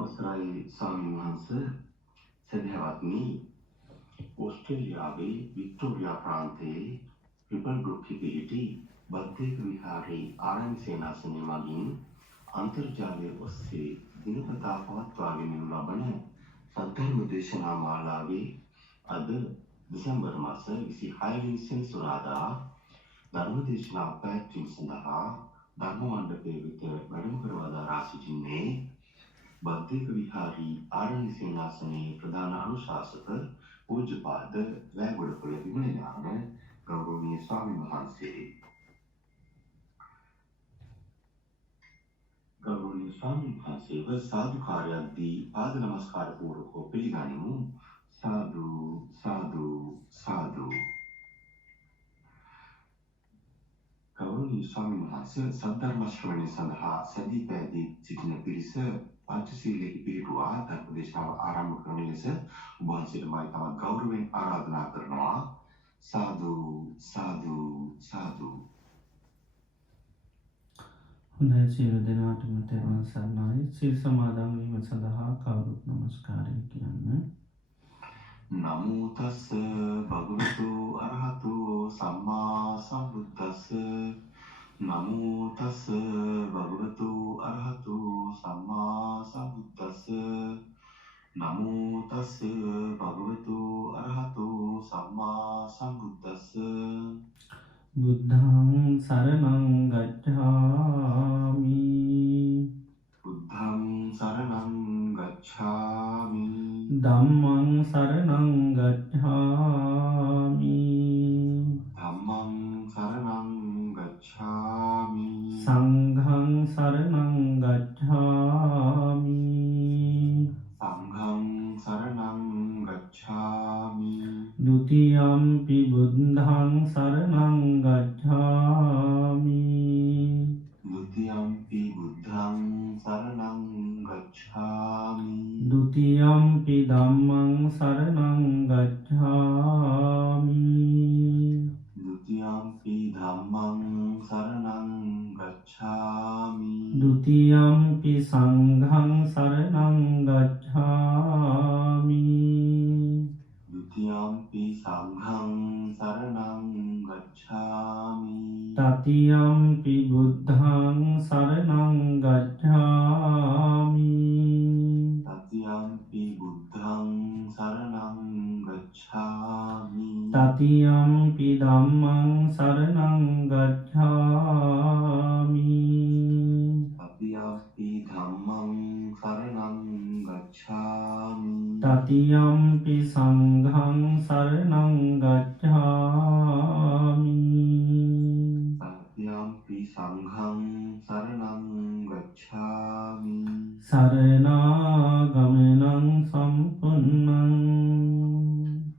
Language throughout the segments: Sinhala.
අවසරයි ස්වාමීන් වහන්සේ සදහවත්නි ඕස්ට්‍රේලියාවේ වික්ටෝරියා ප්‍රාන්තයේ රිපල් බ්‍රුක්හි පිහිටි බද්දේක විහාරයේ ආරණ්‍ය සේනාසනය මගින් අන්තර්ජාලය ඔස්සේ දිනපතා පවත්වාගෙන ලබන සද්ධර්ම දේශනා මාලාවේ අද දෙසැම්බර් මාස 26 වෙනි සෙනසුරාදා ධර්ම දේශනා පැවැත්වීම සඳහා ධර්ම මණ්ඩපයේ වෙත වැඩම කර වදාරා සිටින්නේ බද්දේක විහාරී ආරණ්‍ය සේනාසනයේ ප්‍රධාන අනුශාසක පූජ්‍යපාද වැගොඩපොළ විමලඥාන ගෞරවනීය ස්වාමීන් වහන්සේ. ගෞරවනීය ස්වාමීන් වහන්සේව සාදුකාරයක් දී පාද නමස්කාර පූර්වකව පිළිගනිමු. සාදු සාදු සාදු. ගෞරවනීය ස්වාමීන් වහන්සේ සද්ධර්ම ශ්‍රවණය සඳහා සැදී පැහැදී සිටින පිරිස පංචශීලයේ පිළිපුවා ධර්මදේශනාව ආරම්භ කරන ලෙස ඔබ වහන්සේට මම තවත් ගෞරවයෙන් ආරාධනා කරනවා. සාදු සාදු සාදු. හොඳයි සියලු දෙනාටම තෙරුවන් සරණයි. සිල් සමාදන් වීම සඳහා කවුරුත් නමස්කාරය කියන්න. නමෝ තස් භගවතු අරහතු සම්මා සම්බුද්දස්ස. නමෝ තස් භගවතු අරහතු සම්මා සම්බුද්දස්ස. නමෝ තස් භගවතු අරහතු සම්මා සම්බුද්දස්ස. බුද්ධං සරණං ගච්ඡාමි. බුද්ධං සරණං ගච්ඡාමි. ධම්මං සරණං ගච්ඡාමි. ධම්මං සරණං ගච්ඡාමි. සංඝං සරණං ගච්ඡාමි. සංඝං සරණං ගච්ඡාමි. ဒုတိယံ පි බුද්ධං සරණං ගච්ඡාමි. ဒုတိယံ පි බුද්ධං සරණං ගච්ඡාමි. ဒုတိယံ පි ධම්මං සරණං ගච්ඡාමි. ဒုတိယံ පි ධම්මං සරණං ගච්ඡාමි. ဒုတိယံ පි සංඝං සරණං ගච්ඡාමි. ဒုတိယံ පි සංඝං සරණං ගච්ඡාමි. တတိယံ පි බුද්ධං සරණං ගච්ඡාමි. တတိယံ පි බුද්ධං සරණං ගච්ඡාමි. တတိယံ පි ධම්මං සරණං ගච්ඡාමි. တတိယံ පි ධම්මං සරණං ගච්ඡාමි. တတိယံ පි සංඝං සරණං ගච්ඡාමි. တတိယံ පි සංඝං සරණං ගච්ඡාමි. සරණාගමනං සම්පුන්නං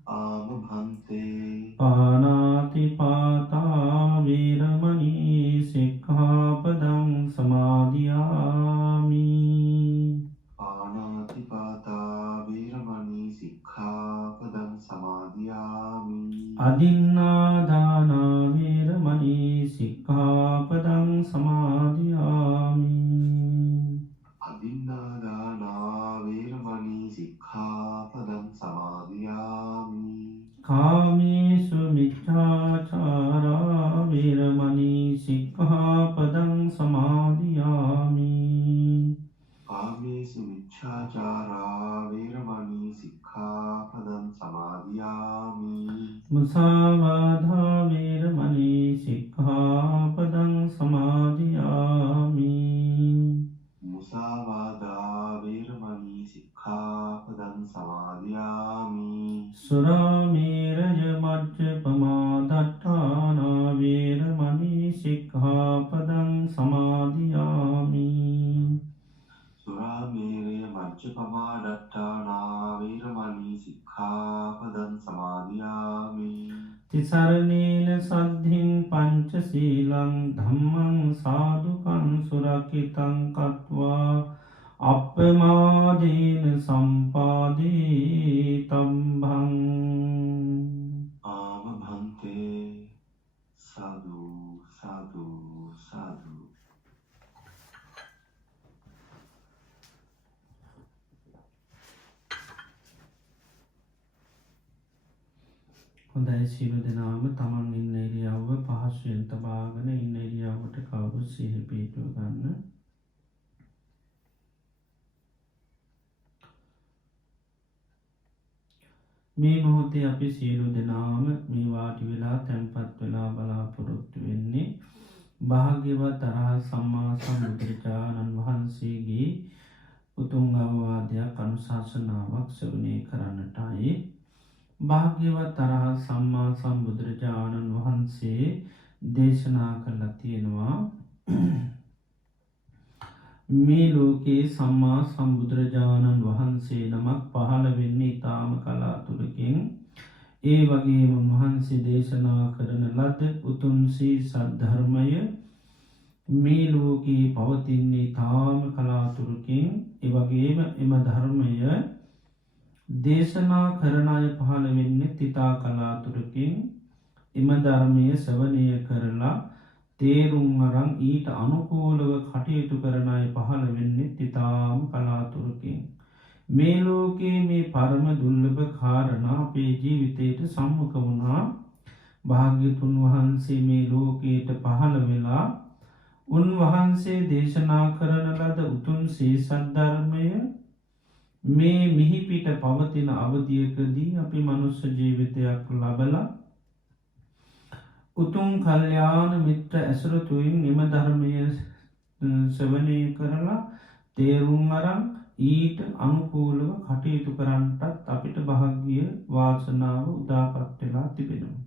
ආමභන්තේ පානාතිපාතා වේරමණී සික්ඛාපදං සමාදියාමි. පාණාතිපාතා වේරමණී සික්ඛාපදං සමාදියාමි. අදින්නාදාන වේරමණී සික්ඛාපදං සමාදියාමි. අදින්නාදානා වේරමණී සික්ඛාපදං සමාදියාමි. කාමේසු මිච්ඡාචාරා වේරමණී සික්ඛාපදං සමාදියාමි. කාමේසු මිච්ඡාචාරා වේරමණී සික්ඛාපදං සමාදියාමි. මුසාවාධා වේරමණී සික්ඛාපදං සමාදියාමි. මුසාවාදා වේරමණී සික්ඛාපදං සමාදියාමි. සුරාමේරය මජ්ජපමා දට්ඨානා වේරමණී සික්ඛාපදං සමාදියාමි. සුරාමේරය මජ්ජපමා දට්ඨානා වේරමණී සික්ඛාපදං සමාදියාමි. තිසරණේන සද්ධින් පංචශීලං ධම්මං සාදුකං සුරකිතං කତ୍වා අප්පමාදේන සම්පාදී තම්භං. ආමභන්තේ සාදු සාදු සාදු. හොඳයි සියලු දෙනාම තමන් ඉන්න ඉරියව්ව පහසුවෙන් තබාගෙන ඉන්න ඉරියව්වට කවුරුත් සිහි පිහිටුව ගන්න. මේ මොහොතේ අපි සියලු දෙනාම මේ වාඩි වෙලා තැන්පත් වෙලා බලාපොරොත්තු වෙන්නේ භාග්‍යවත් අරහත් සම්මා සම්බුදුරජාණන් වහන්සේගේ උතුම් අවවාදයක් අනුශාසනාවක් ශ්‍රවණය කරන්නටයි. භාග්‍යවත් අරහත් සම්මා සම්බුදුරජාණන් වහන්සේ දේශනා කළා තියෙනවා මේ ලෝකයේ සම්මා සම්බුදුරජාණන් වහන්සේ නමක් පහළ වෙන්නේ ඉතාම කලාතුරකින්. ඒ වගේම වහන්සේ දේශනා කරන ලද උතුම් ශ්‍රී සද්ධර්මය මේ ලෝකයේ පවතින්නේ ඉතාම කලාතුරකින්. ඒ වගේම එම ධර්මය දේශනා කරන අය පහළ වෙන්නේ ඉතා කලාතුරකින්. එම ධර්මය ශ්‍රවණය කරලා තේරුම් අරන් ඊට අනුකූලව කටයුතු කරන අය පහළ වෙන්නේ ඉතාම කලාතුරකින්. මේ ලෝකයේ මේ පරම දුර්ලභ කාරණා අපේ ජීවිතයට සම්මුඛ වුණා. භාග්‍යතුන් වහන්සේ මේ ලෝකයට පහළ වෙලා උන්වහන්සේ දේශනා කරන ලද උතුම් ශ්‍රී සද්ධර්මය මේ මිහිපිට පවතින අවධියකදී අපි මනුස්ස ජීවිතයක් ලබලා උතුම් කල්යාණ මිත්‍ර ඇසුරතුයින් එම ධර්මය ශ්‍රවණය කරලා තේරුම් අරන් ඊට අනුකූලව කටයුතු කරන්නටත් අපිට භාග්‍ය වාසනාව උදාපත් වෙලා තිබෙනවා.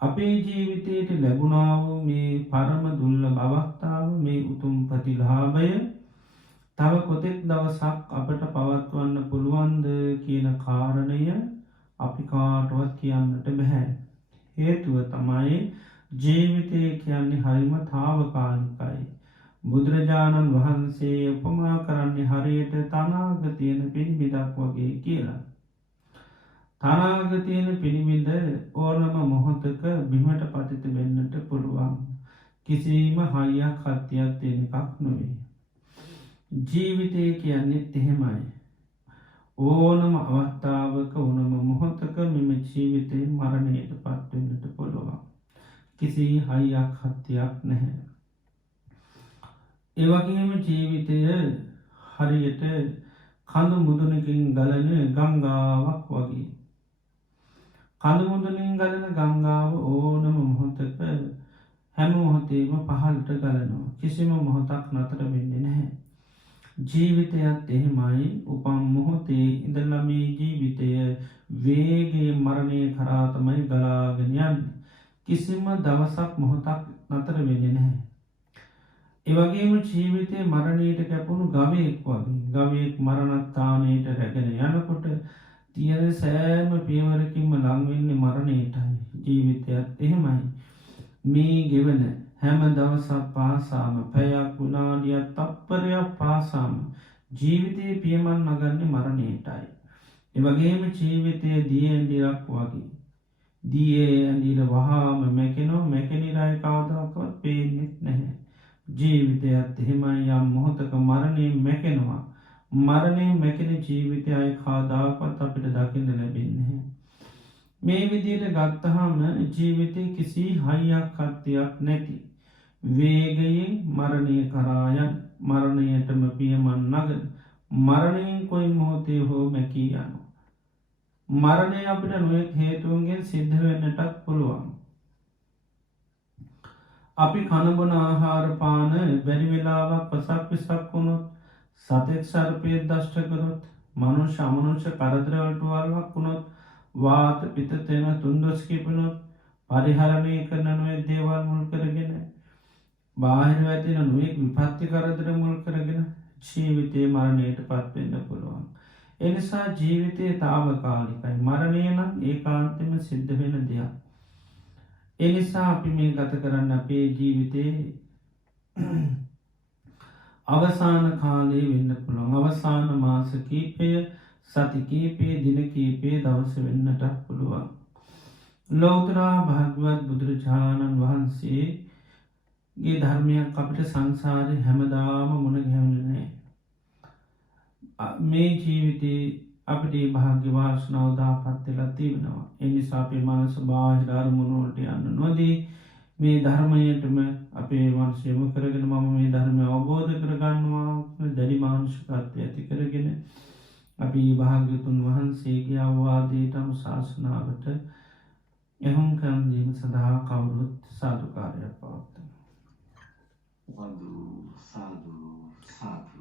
අපේ ජීවිතයට ලැබුණා වූ මේ පරම දුර්ලභ අවස්ථාව, මේ උතුම් ප්‍රතිලාභය තව කොතෙක් දවසක් අපට පවත්වන්න පුළුවන්ද කියන කාරණය අපි කාටවත් කියන්නට බැහැ. හේතුව තමයි ජීවිතය කියන්නේ හරිම තාවකාලිකයි. බුදුරජාණන් වහන්සේ උපමා කරන්නේ හරියට තනාග තියෙන පිණිබිදක් වගේ කියලා. තනාග තියෙන පිණිබිද ඕනම මොහොතක බිමට පතිත වෙන්නට පුළුවන්. කිසිම හයියක් හත්තියක් තියෙන එකක් නොවේ. ජීවිතය කියන්නෙත් එහෙමයි. ඕනම අවස්ථාවක ඕනම මොහොතක මෙම ජීවිතය මරණයට පත්වෙන්නට පුළුවන්. කිසි හයියක් හත්තියක් නැහැ. ඒවගේම ජීවිතය හරියට කඳු මුදුනකින් ගලන ගංගාවක් වගේ. කඳු මුදුනින් ගලන ගංගාව ඕනම මොහොතක හැම මොහොතේම පහළට ගලනවා. කිසිම මොහොතක් නතර වෙන්නේ නැහැ. ජීවිතයත් එහෙමයි. උපන් මොහොතේ ඉඳලා මේ ජීවිතය වේගේ මරණය කරා තමයි ගලාගෙන යන්නේ. කිසිම දවසක් මොහොතක් නතර වෙන්නේ නැහැ. ඒ වගේම ජීවිතේ මරණයට කැපුණු ගවයෙක් වගේ. ගවයෙක් මරණස්ථානයට රැගෙන යනකොට තියෙන සෑම පියවරකින්ම ලං වෙන්නේ මරණයටයි. ජීවිතයත් එහෙමයි. මේ ගෙවන හැම දවසක් පාසාම පැයක් විනාඩියක් තප්පරයක් පාසාම ජීවිතයේ පියමන් නගන්නේ මරණයටයි. එවගේම ජීවිතය දිය ඇඳිරක් වගේ. දියේ ඇඳිර වහාම මැකෙනෝ මැකෙනිරයි කවදාකවත් පේනෙත් නැහැ. ජීවිතයත් එහෙමයි. යම් මොහොතක මරණයෙන් මැකෙනවා. මරණයෙන් මැකෙන ජීවිතය අය කවදාකවත් අපිට දකින්න ලැබෙන්නේ නැහැ. මේ විදියට ගත්තහම ජීවිතේ කිසි හයියක් හත්තියක් නැති. වේගයෙන් මරණය කරායන් මරණයටම පියමන් නගන මරණයෙන් කොයි මොහොතේ හෝ මැකී යනු. මරණය අපිට නොයෙක් හේතුවන්ගෙන් සිද්ධ වෙන්නටත් පුළුවන්. අපි කනබොන ආහාර පාන බැරි වෙලාවක් පසක් විසක් වුණොත්, සතෙක් සර්පය දෂ්ට කරොත්, මනුෂ්‍ය අමනුෂ්‍ය කරදරවලට වල්වක් වුණොත්, වාත පිතතෙම තුන්දොස් කිපනොත්, පරිහරණය කරන නොයෙක් දේවල් මුල් කරගෙන බාහිර ඇතින නොයෙක් විපත්ති කරදර මුල් කරගෙන ජීවිතය මරණයට පත්වෙන්න පුළුවන්. එනිසා ජීවිතය තාවකාලිකයි. මරණය නම් ඒකාන්තම සිද්ධ වෙන දෙයක්. එනිසා අපි මේ ගත කරන්න අපේ ජීවිතේ අවසාන කාලයේ වෙන්න පුළුවන්. අවසාන මාස කීපය, සති කීපය, දින කීපය, දවස වෙන්නට පුළුවන්. ලෞතර භාග්‍යවත් බුදුරජාණන් වහන්සේගේ ධර්මයක් අපිට සංසාරේ හැමදාම මුණ ගැහුනේ නැහැ. මේ ජීවිතේ අපිට භාග්‍ය වාසනාව දාපත් වෙලා තිබෙනවා. ඒ නිසා අපේ මනස බාහිර අරමුණු වලට යන්න නොදී මේ ධර්මයටම අපේ මනස යොමු කරගෙන මම මේ ධර්මය අවබෝධ කරගන්නවා දැඩි මානසිකත්වය ඇති කරගෙන අපි භාග්‍යතුන් වහන්සේගේ අවවාදයට අනුශාසනාවට එහුම්කන් දීම සඳහා කවුරුත් සාදුකාරයක් පවත්වනවා. වඳු සාදු සාදු.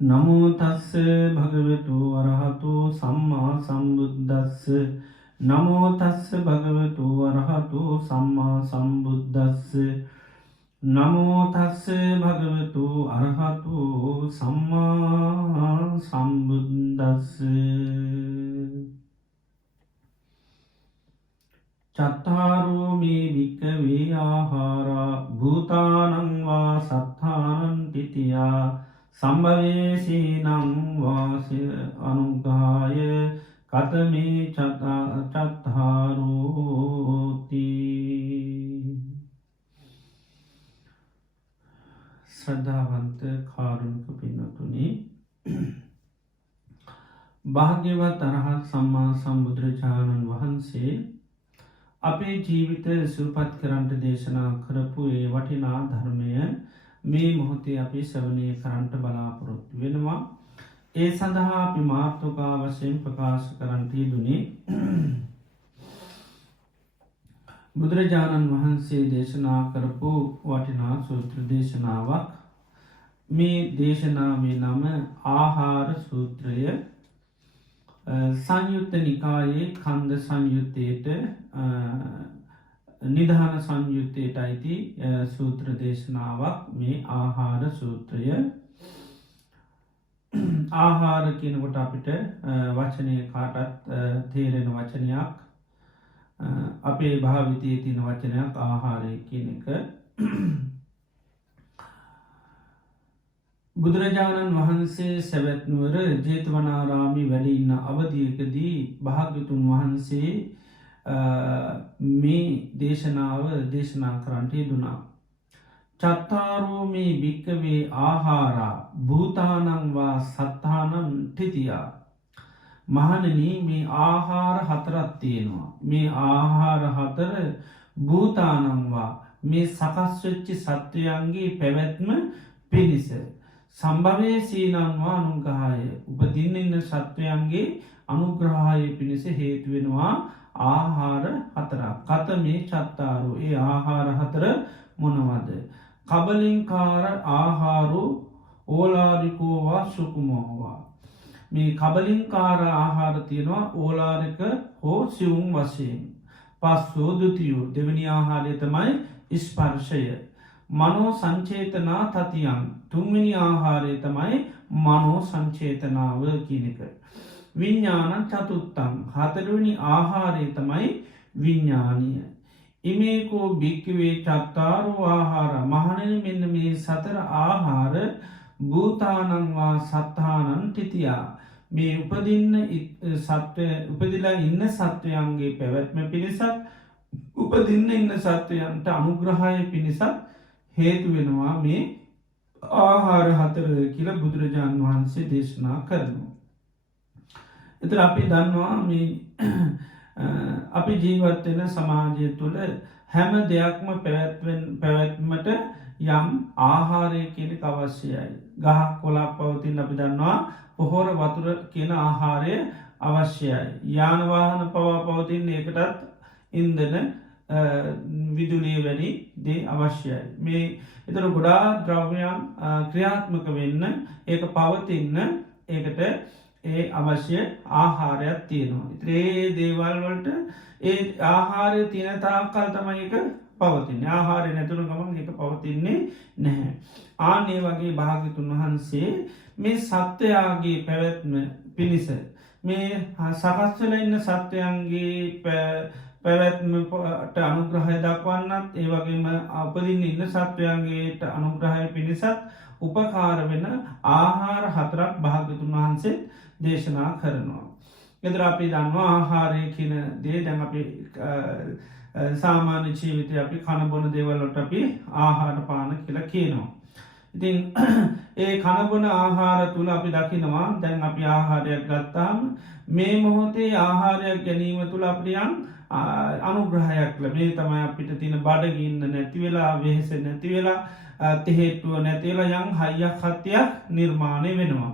නමෝ තස්ස භගවතු අරහතු සම්මා සම්බුද්දස්ස නමෝ තස්ස භගවතු අරහතු සම්මා සම්බුද්දස්ස නමෝ තස්ස භගවතු අරහතු සම්මා සම්බුද්දස්ස චත්තාරෝ මේ භික්ඛවේ ආහාරා භූතානං වා සත්තානං තිතියා සම්භවේසීනං වාසය අනුගාය කතමේ චත්තාරෝති. ශ්‍රද්ධාවන්ත කාරුණික පින්නතුනි, භාග්‍යවත් අරහත් සම්මා සම්බුදුරජාණන් වහන්සේ අපේ ජීවිත සුවපත් කරන්නට දේශනා කරපු ඒ වටිනා ධර්මය මේ මොහොතේ අපි ශ්‍රවණය කරන්නට බලාපොරොත්තු වෙනවා. ඒ සඳහා අපි මාතෘකා වශයෙන් ප්‍රකාශ කරන්නට යෙදුනේ බුදුරජාණන් වහන්සේ දේශනා කරපු වටිනා සූත්‍ර දේශනාවක්. මේ දේශනාවේ නම ආහාර සූත්‍රය. සංයුත්ත නිකායේ කන්ද සංයුත්තයට නිධාන සංයුත්තයට අයිති සූත්‍ර දේශනාවක් මේ ආහාර සූත්‍රය. ආහාර කියනකොට අපිට වචනය කාටත් තේරෙන වචනයක්. අපේ භාවිතයේ තියෙන වචනයක් ආහාරය කියන එක. බුදුරජාණන් වහන්සේ සැවැත්නුවර ජේතවනාරාමි වැඩ ඉන්න අවධියකදී භාග්‍යතුන් වහන්සේ මේ දේශනාව දේශනා කරන්නට යෙදුණා. චත්තාරෝ මේ භික්ඛවේ ආහාරා භූතානං වා සත්තානං තිතියා. මහණෙනි, මේ ආහාර හතරක් තියෙනවා. මේ ආහාර හතර භූතානං වා මේ සකස් වෙච්ච සත්වයන්ගේ පැවැත්ම පිණිස සම්භවයේ සීනං වා අනුග්‍රහය උපදින්න ඉන්න සත්වයන්ගේ අනුග්‍රහය පිණිස හේතු වෙනවා. ආහාර හතරක්. කතමේ චත්තාරෝ. ඒ ආහාර හතර මොනවද? කබලින්කාර ආහාරෝ ඕලාරිකෝවා සුකුමෝවා. මේ කබලින්කාර ආහාර තියෙනවා ඕලාරික හෝ සිවුම් වශයෙන්. පස්සෝ දුතියෝ. දෙවැනි ආහාරය තමයි ස්පර්ශය. මනෝ සංචේතනා තතියන්. තුන්වෙනි ආහාරය තමයි මනෝ සංචේතනාව කියන එක. විඤ්ඥාන චතුත්තං. හතරවනි ආහාරය තමයි විඤ්ඥානීය. ඉමේකෝ භික්කවේ චත්තාරෝ ආහාර. මහණෙනි, මෙන්න මේ සතර ආහාර භූතානංවා සත්තානං තිතියා. මේ උපදිලා ඉන්න සත්වයන්ගේ පැවැත්ම පිණිසත් උපදින්න ඉන්න සත්වයන්ට අනුග්‍රහය පිණිසත් හේතු වෙනවා මේ ආහාර හතර කියලා බුදුරජාණන් වහන්සේ දේශනා කරනවා. එතර අපි දන්නවා මේ අපි ජීවත්වෙන සමාජය තුළ හැම දෙයක්ම පැවැත්මට යම් ආහාරය කියනෙ අවශ්‍යයයි. ගහක් කොලක් පවතින් අපි දන්නවා පොහොර වතුර කියන ආහාරය අවශ්‍යයයි. යානවාහන පවා පවතින් ඒකටත් ඉන්දන විදුලිය වැනි දේ අවශ්‍යයි. මේ එතර ගොඩා ද්‍රව්‍යයන් ක්‍රියාත්මක වෙන්න ඒක පවතින්න ඒකට ඒ අවශ්‍ය ආහාරයක් තියෙනවා. ඒ දේවල් වලට ඒ ආහාරය තියෙන තාක්කල් තමයි එක පවතින්නේ. ආහාරය නැතුණු ගමන් එක පවතින්නේ නැහැ. ආනේ වගේ භාග්‍යතුන් වහන්සේ මේ සත්වයාගේ පැවැත්ම පිණිස මේ සකස්වල ඉන්න සත්වයන්ගේ පැවැත්මට අනුග්‍රහය දක්වන්නත් ඒ වගේම අපදින්න ඉන්න සත්වයන්ගේට අනුග්‍රහය පිණිසත් උපකාර වෙන ආහාර හතරක් භාග්‍යතුන් වහන්සේ දේශනා කරනවා. එදර අපි දන්නවා ආහාරය කියන දේ දැන් අපි සාමාන්‍ය ජීවිතය අපි කණබොන දේවල්ලොට අපි ආහාර පාන කියලා කියනවා. ඉතින් ඒ කනබන ආහාර තුළ අපි දකිනවා දැන් අපි ආහාරයක් ගත්තාම මේ මොහොතේ ආහාරයක් ගැනීම තුළ අපියන් අනුග්‍රහයක් ලැබේ තමයි අපිට තින බඩගින්න නැතිවෙලා වෙහෙස නැතිවෙලා තෙහෙට්ටුව නැතිවෙලා යං හයියක් හත්තියක් නිර්මාණය වෙනවා.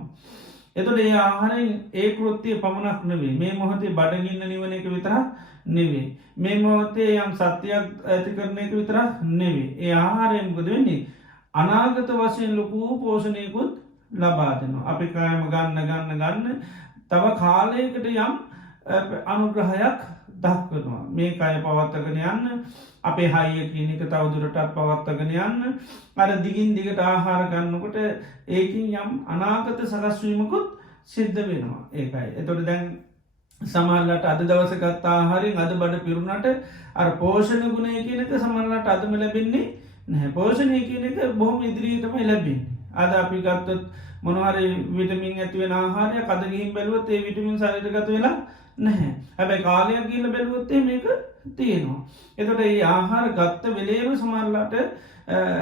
එතොට ඒ ආහාරෙන් ඒ කෘත්තිය පමණක් නෙවේ මේ මොහොතේ බඩගින්න නිවන එක විතරක් නෙවේ. මේ මොහොතේ යම් සත්‍යයක් ඇති කරන එක විතරක් නෙවේ. ඒ ආහාරයෙන්කද වෙන්නේ අනාගත වශයෙන් ලොකූ පෝෂණයකුත් ලබා දෙනවා. අපි කෑම ගන්න තව කාලයකට යම් අනුග්‍රහයක් දක්වනවා. මේ අය පවත්තගෙන යන්න අපේ හයිය කියනක තවදුරටත් පවත්තගෙන යන්න අර දිගින් දිගට ආහාර ගන්නකොට ඒකින් යම් අනාගත සලස්වීමකුත් සිද්ධ වෙනවා. ඒකයි. එතොට දැන් සමල්ලට අද දවසගත් ආහාරින් අද බඩ පිරුණට අර පෝෂණ ගුණය කියනක සමල්ලට අදම ලැබෙන්නේ නැහැ. පෝෂණය කියන එක බොහොම ඉදිරියටම ලැබෙන්නේ. අද අපි ගත්තොත් මොනහරි විටමින් ඇතිවෙන ආහාරය කදගින් බැලුවත් ඒ විටමින් සරිරගත වෙලා නැහැ. හැබැයි කාලයක් ගිල්ල බැලුවොත්තේ මේක තියෙනවා. එතොට ඒ ආහාර ගත්ත වෙලේම සමරලාට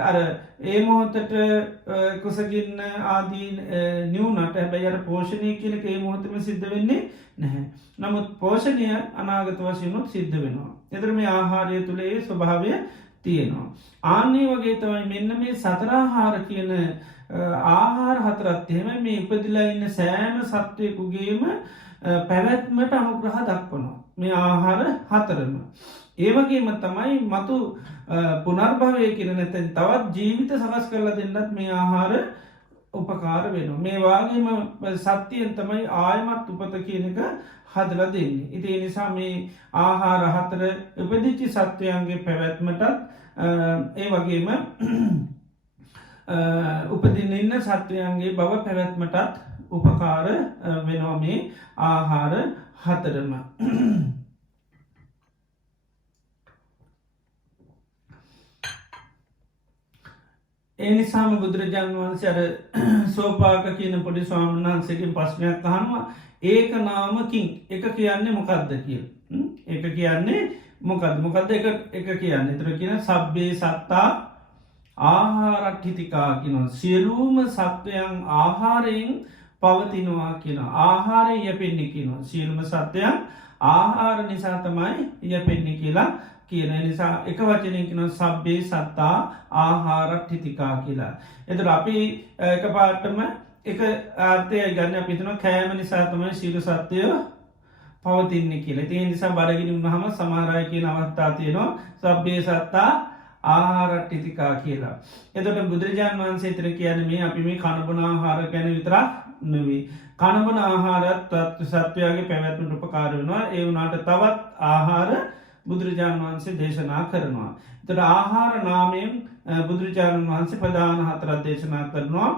අර ඒ මොහොතට කුසගින්න ආදී නිවනට හැබැයි අර පෝෂණය කියනක ඒ මොහොතම සිද්ධ වෙන්නේ නැහැ. නමුත් පෝෂණය අනාගත වශයනුත් සිද්ධ වෙනවා. එතර මේ ආහාරය තුළේ ස්වභාවය තියෙනවා. ආන්නේ වගේ තමයි මෙන්න මේ සතරාහාර කියන ආහාර හතරත් එහෙම මේ ඉපදිලා ඉන්න සෑම සත්වයකුගේම පැවැත්මට අනුග්‍රහ දක්වනවා. මේ ආහාර හතරම. ඒවගේම තමයි මතු පුනර්භවය කියෙන නැතැන් තවත් ජීවිත සකස් කරලා දෙන්නත් මේ ආහාර උපකාර වෙන. මේ වාගේම සත්‍යයෙන් තමයි ආයමත් උපත කියන එක හදල දෙන්නේ. ඉතිේ නිසා මේ ආහාර හතර උපදිච්චි සත්වයන්ගේ පැවැත්මටත් ඒ වගේම උපදින ඉන්න සත්වයන්ගේ බව පැවැත්මටත් උපකාර වෙනවා මේ ආහාර හතරම. එනිසාම බුදුරජාණන් වහන්සේ අර සෝපාක කියන පොඩි ස්වාමීන් වහන්සේගෙන් ප්‍රශ්නයක් අහනවා ඒක නාමකින් එක කියන්නේ මොකක්ද කිය. එක කියන්නේ මොකක්ද එක කියන්න එතර කියන සබ්බේ සත්තා ආහාරට්හිතිකා කියන සියලූම සත්වයන් ආහාරයෙන් පවතිනවා කියන ආහාරය යපෙන්නෙ කියනවා සියලුම සත්වයන් ආහාර නිසා තමයි යපෙන්නෙ කියලා කියන නිසා එක වචනය කියන සබ්බේ සත්තා ආහාරට්හිතිකා කියලා. එතුර අපි එක පාටම එක ආර්ථය ගන්න අපිතුන කෑම නිසා තමයි සිරු සත්‍යයෝ පවතින්නේ කියල තිය නිසා බඩගිනි උන්නහම සමහරය කියන අවස්ථා තියෙනවා සබ්බේ සත්තා ආහාරට්ටිතිකා කියලා. එතට බුදුරජාණන් වහන්සේ තර කියන මේ අපි මේ කණබන ආහාර ගැන විතරක් නොවී. කණබන ආහාරත් තත්ව සත්වයාගේ පැවැත්මට උපකාර වෙනවා ඒ වනාට තවත් ආහාර බුදුරජාණන් වහන්සේ දේශනා කරනවා. තට ආහාර නාමයෙන් බුදුරජාණන් වහන්සේ ප්‍රධාන හතරත් දේශනා කරනවා.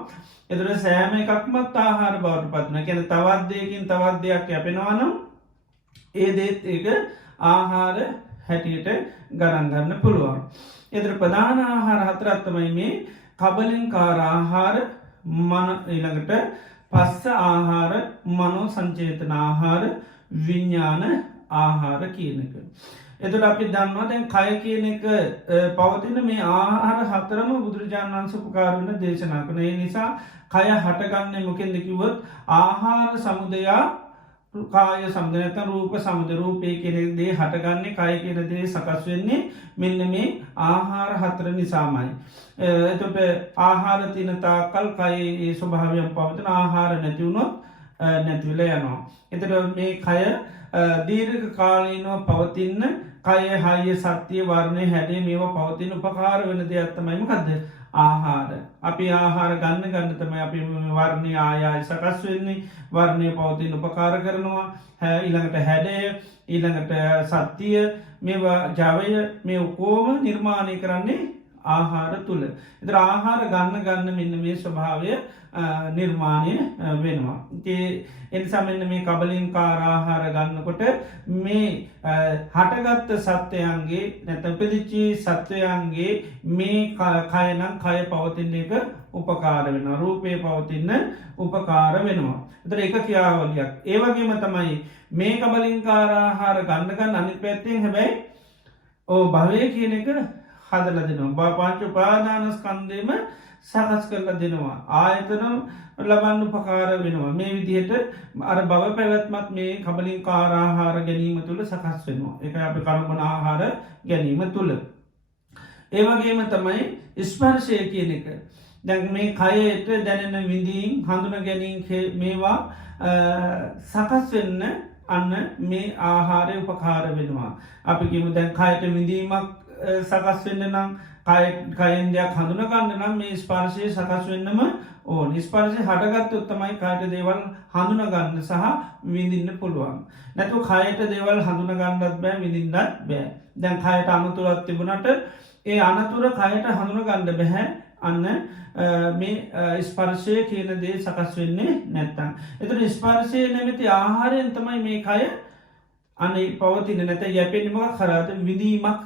එතට සෑම එකක්මත් ආහාර බවට පත්න කැන තවත්දයකින් තවත් දෙයක් යැපෙනවානම් ඒ දේත් ඒක ආහාර හැටියට ගරන්ගන්න පුළුවන්. එතර ප්‍රධාන ආහාර හතරත්තමයි මේ කබලින් කාර ආහාර මන ඊළඟට පස්ස ආහාර මනෝ සංචේතන ආහාර විඤ්ඥාන ආහාර කියනක. එතුට අපි දන්නවා දැන් කය කියන එක පවතින මේ ආහාර හතරම බුදුරජාණන් වන්ස උපකාරවන්න දේශනා කන ඒ නිසා කය හටගන්න මොකෙන්ද කිවොත් ආහාර සමුදයා කාය සම්දනත රූප සමුද රූපය කෙනෙ දේ හටගන්නේ කය කියන දේ සකස් වෙන්නේ මෙන්න මේ ආහාර හතර නිසාමයි. එතොට ආහාර තිනතා කල් කයේ ස්වභාවයන් පවතන ආහාර නැතිවුණොත් නැතිවල යනවා. එතට මේ කය දීර්ඝ කාලීනව පවතින්න කය හය සත්‍යය වර්ණය හැඩේ මේවා පවතින උපකාර වෙන දෙයක්ත්තමයිම කදද ආහාර. අපි ආහාර ගන්න තමයි අපි වර්ණය ආයාය සකස් වෙන්නේ වර්ණය පවතින් උපකාර කරනවා ඊළඟට හැඩය ඊළඟට සත්‍යය මේ ජවය මේ උකෝම නිර්මාණය කරන්නේ ආහාර තුළ. එතර ආහාර ගන්න මෙන්න මේ ස්වභාවය නිර්මාණය වෙනවා. එනිසාමන්න මේ කබලින් කාරආහාර ගන්නකොට මේ හටගත්ත සත්වයන්ගේ නැතපදිච්චි සත්වයන්ගේ මේ කයනම් කය පවතින්න එක උපකාර වෙන රූපය පවතින්න උපකාර වෙනවා. එතර එක කියාවලියක්. ඒවගේම තමයි මේ කබලින් කාරආහාර ගන්නගන්න අනි පැත්තෙන් හැබැයි ඕ භවය කියන එක හදලා දෙනවා. පංච උපාදානස්කන්ධයම සකස් කරලා දෙනවා. ආයතන ලබන්න උපකාර වෙනවා. මේ විදිහට අර භව පැවැත්මත් මේ කබලින් කාරාහාර ගැනීම තුළ සකස් වෙනවා. එක අප කරබන ආහාර ගැනීම තුළ. ඒවගේම තමයි ස්පර්ශය කියන එක. දැන් මේ කයට දැනෙන විඳීම් හඳුන ගැනීම් මේවා සකස් වෙන්න අන්න මේ ආහාරය උපකාර වෙනවා. අපි කිමු දැන් කයට විඳීමක් සකස් වෙන්න නම් කයෙන් දෙයක් හඳුනගන්න නම් මේ ස්පර්ශය සකස් වෙන්නම ඕ නිස්පර්ශය හටගත් උත්තමයි කයට දේවල් හඳුනගන්න සහ විඳින්න පුළුවන්. නැතු කයට දේවල් හඳුනගන්නත් බෑ විඳින්නත් බෑ. දැන් කයට අනතුරත් තිබුණට ඒ අනතුර කයට හඳුනගන්න බැහැ අන්න මේ ස්පර්ශය කියන දේ සකස් වෙන්නේ නැත්තම්. එතුට ස්පර්ශය නැමති ආහාරයෙන් තමයි මේ කය අන පවතින නැත යැපෙනම කරාට විඳීමක්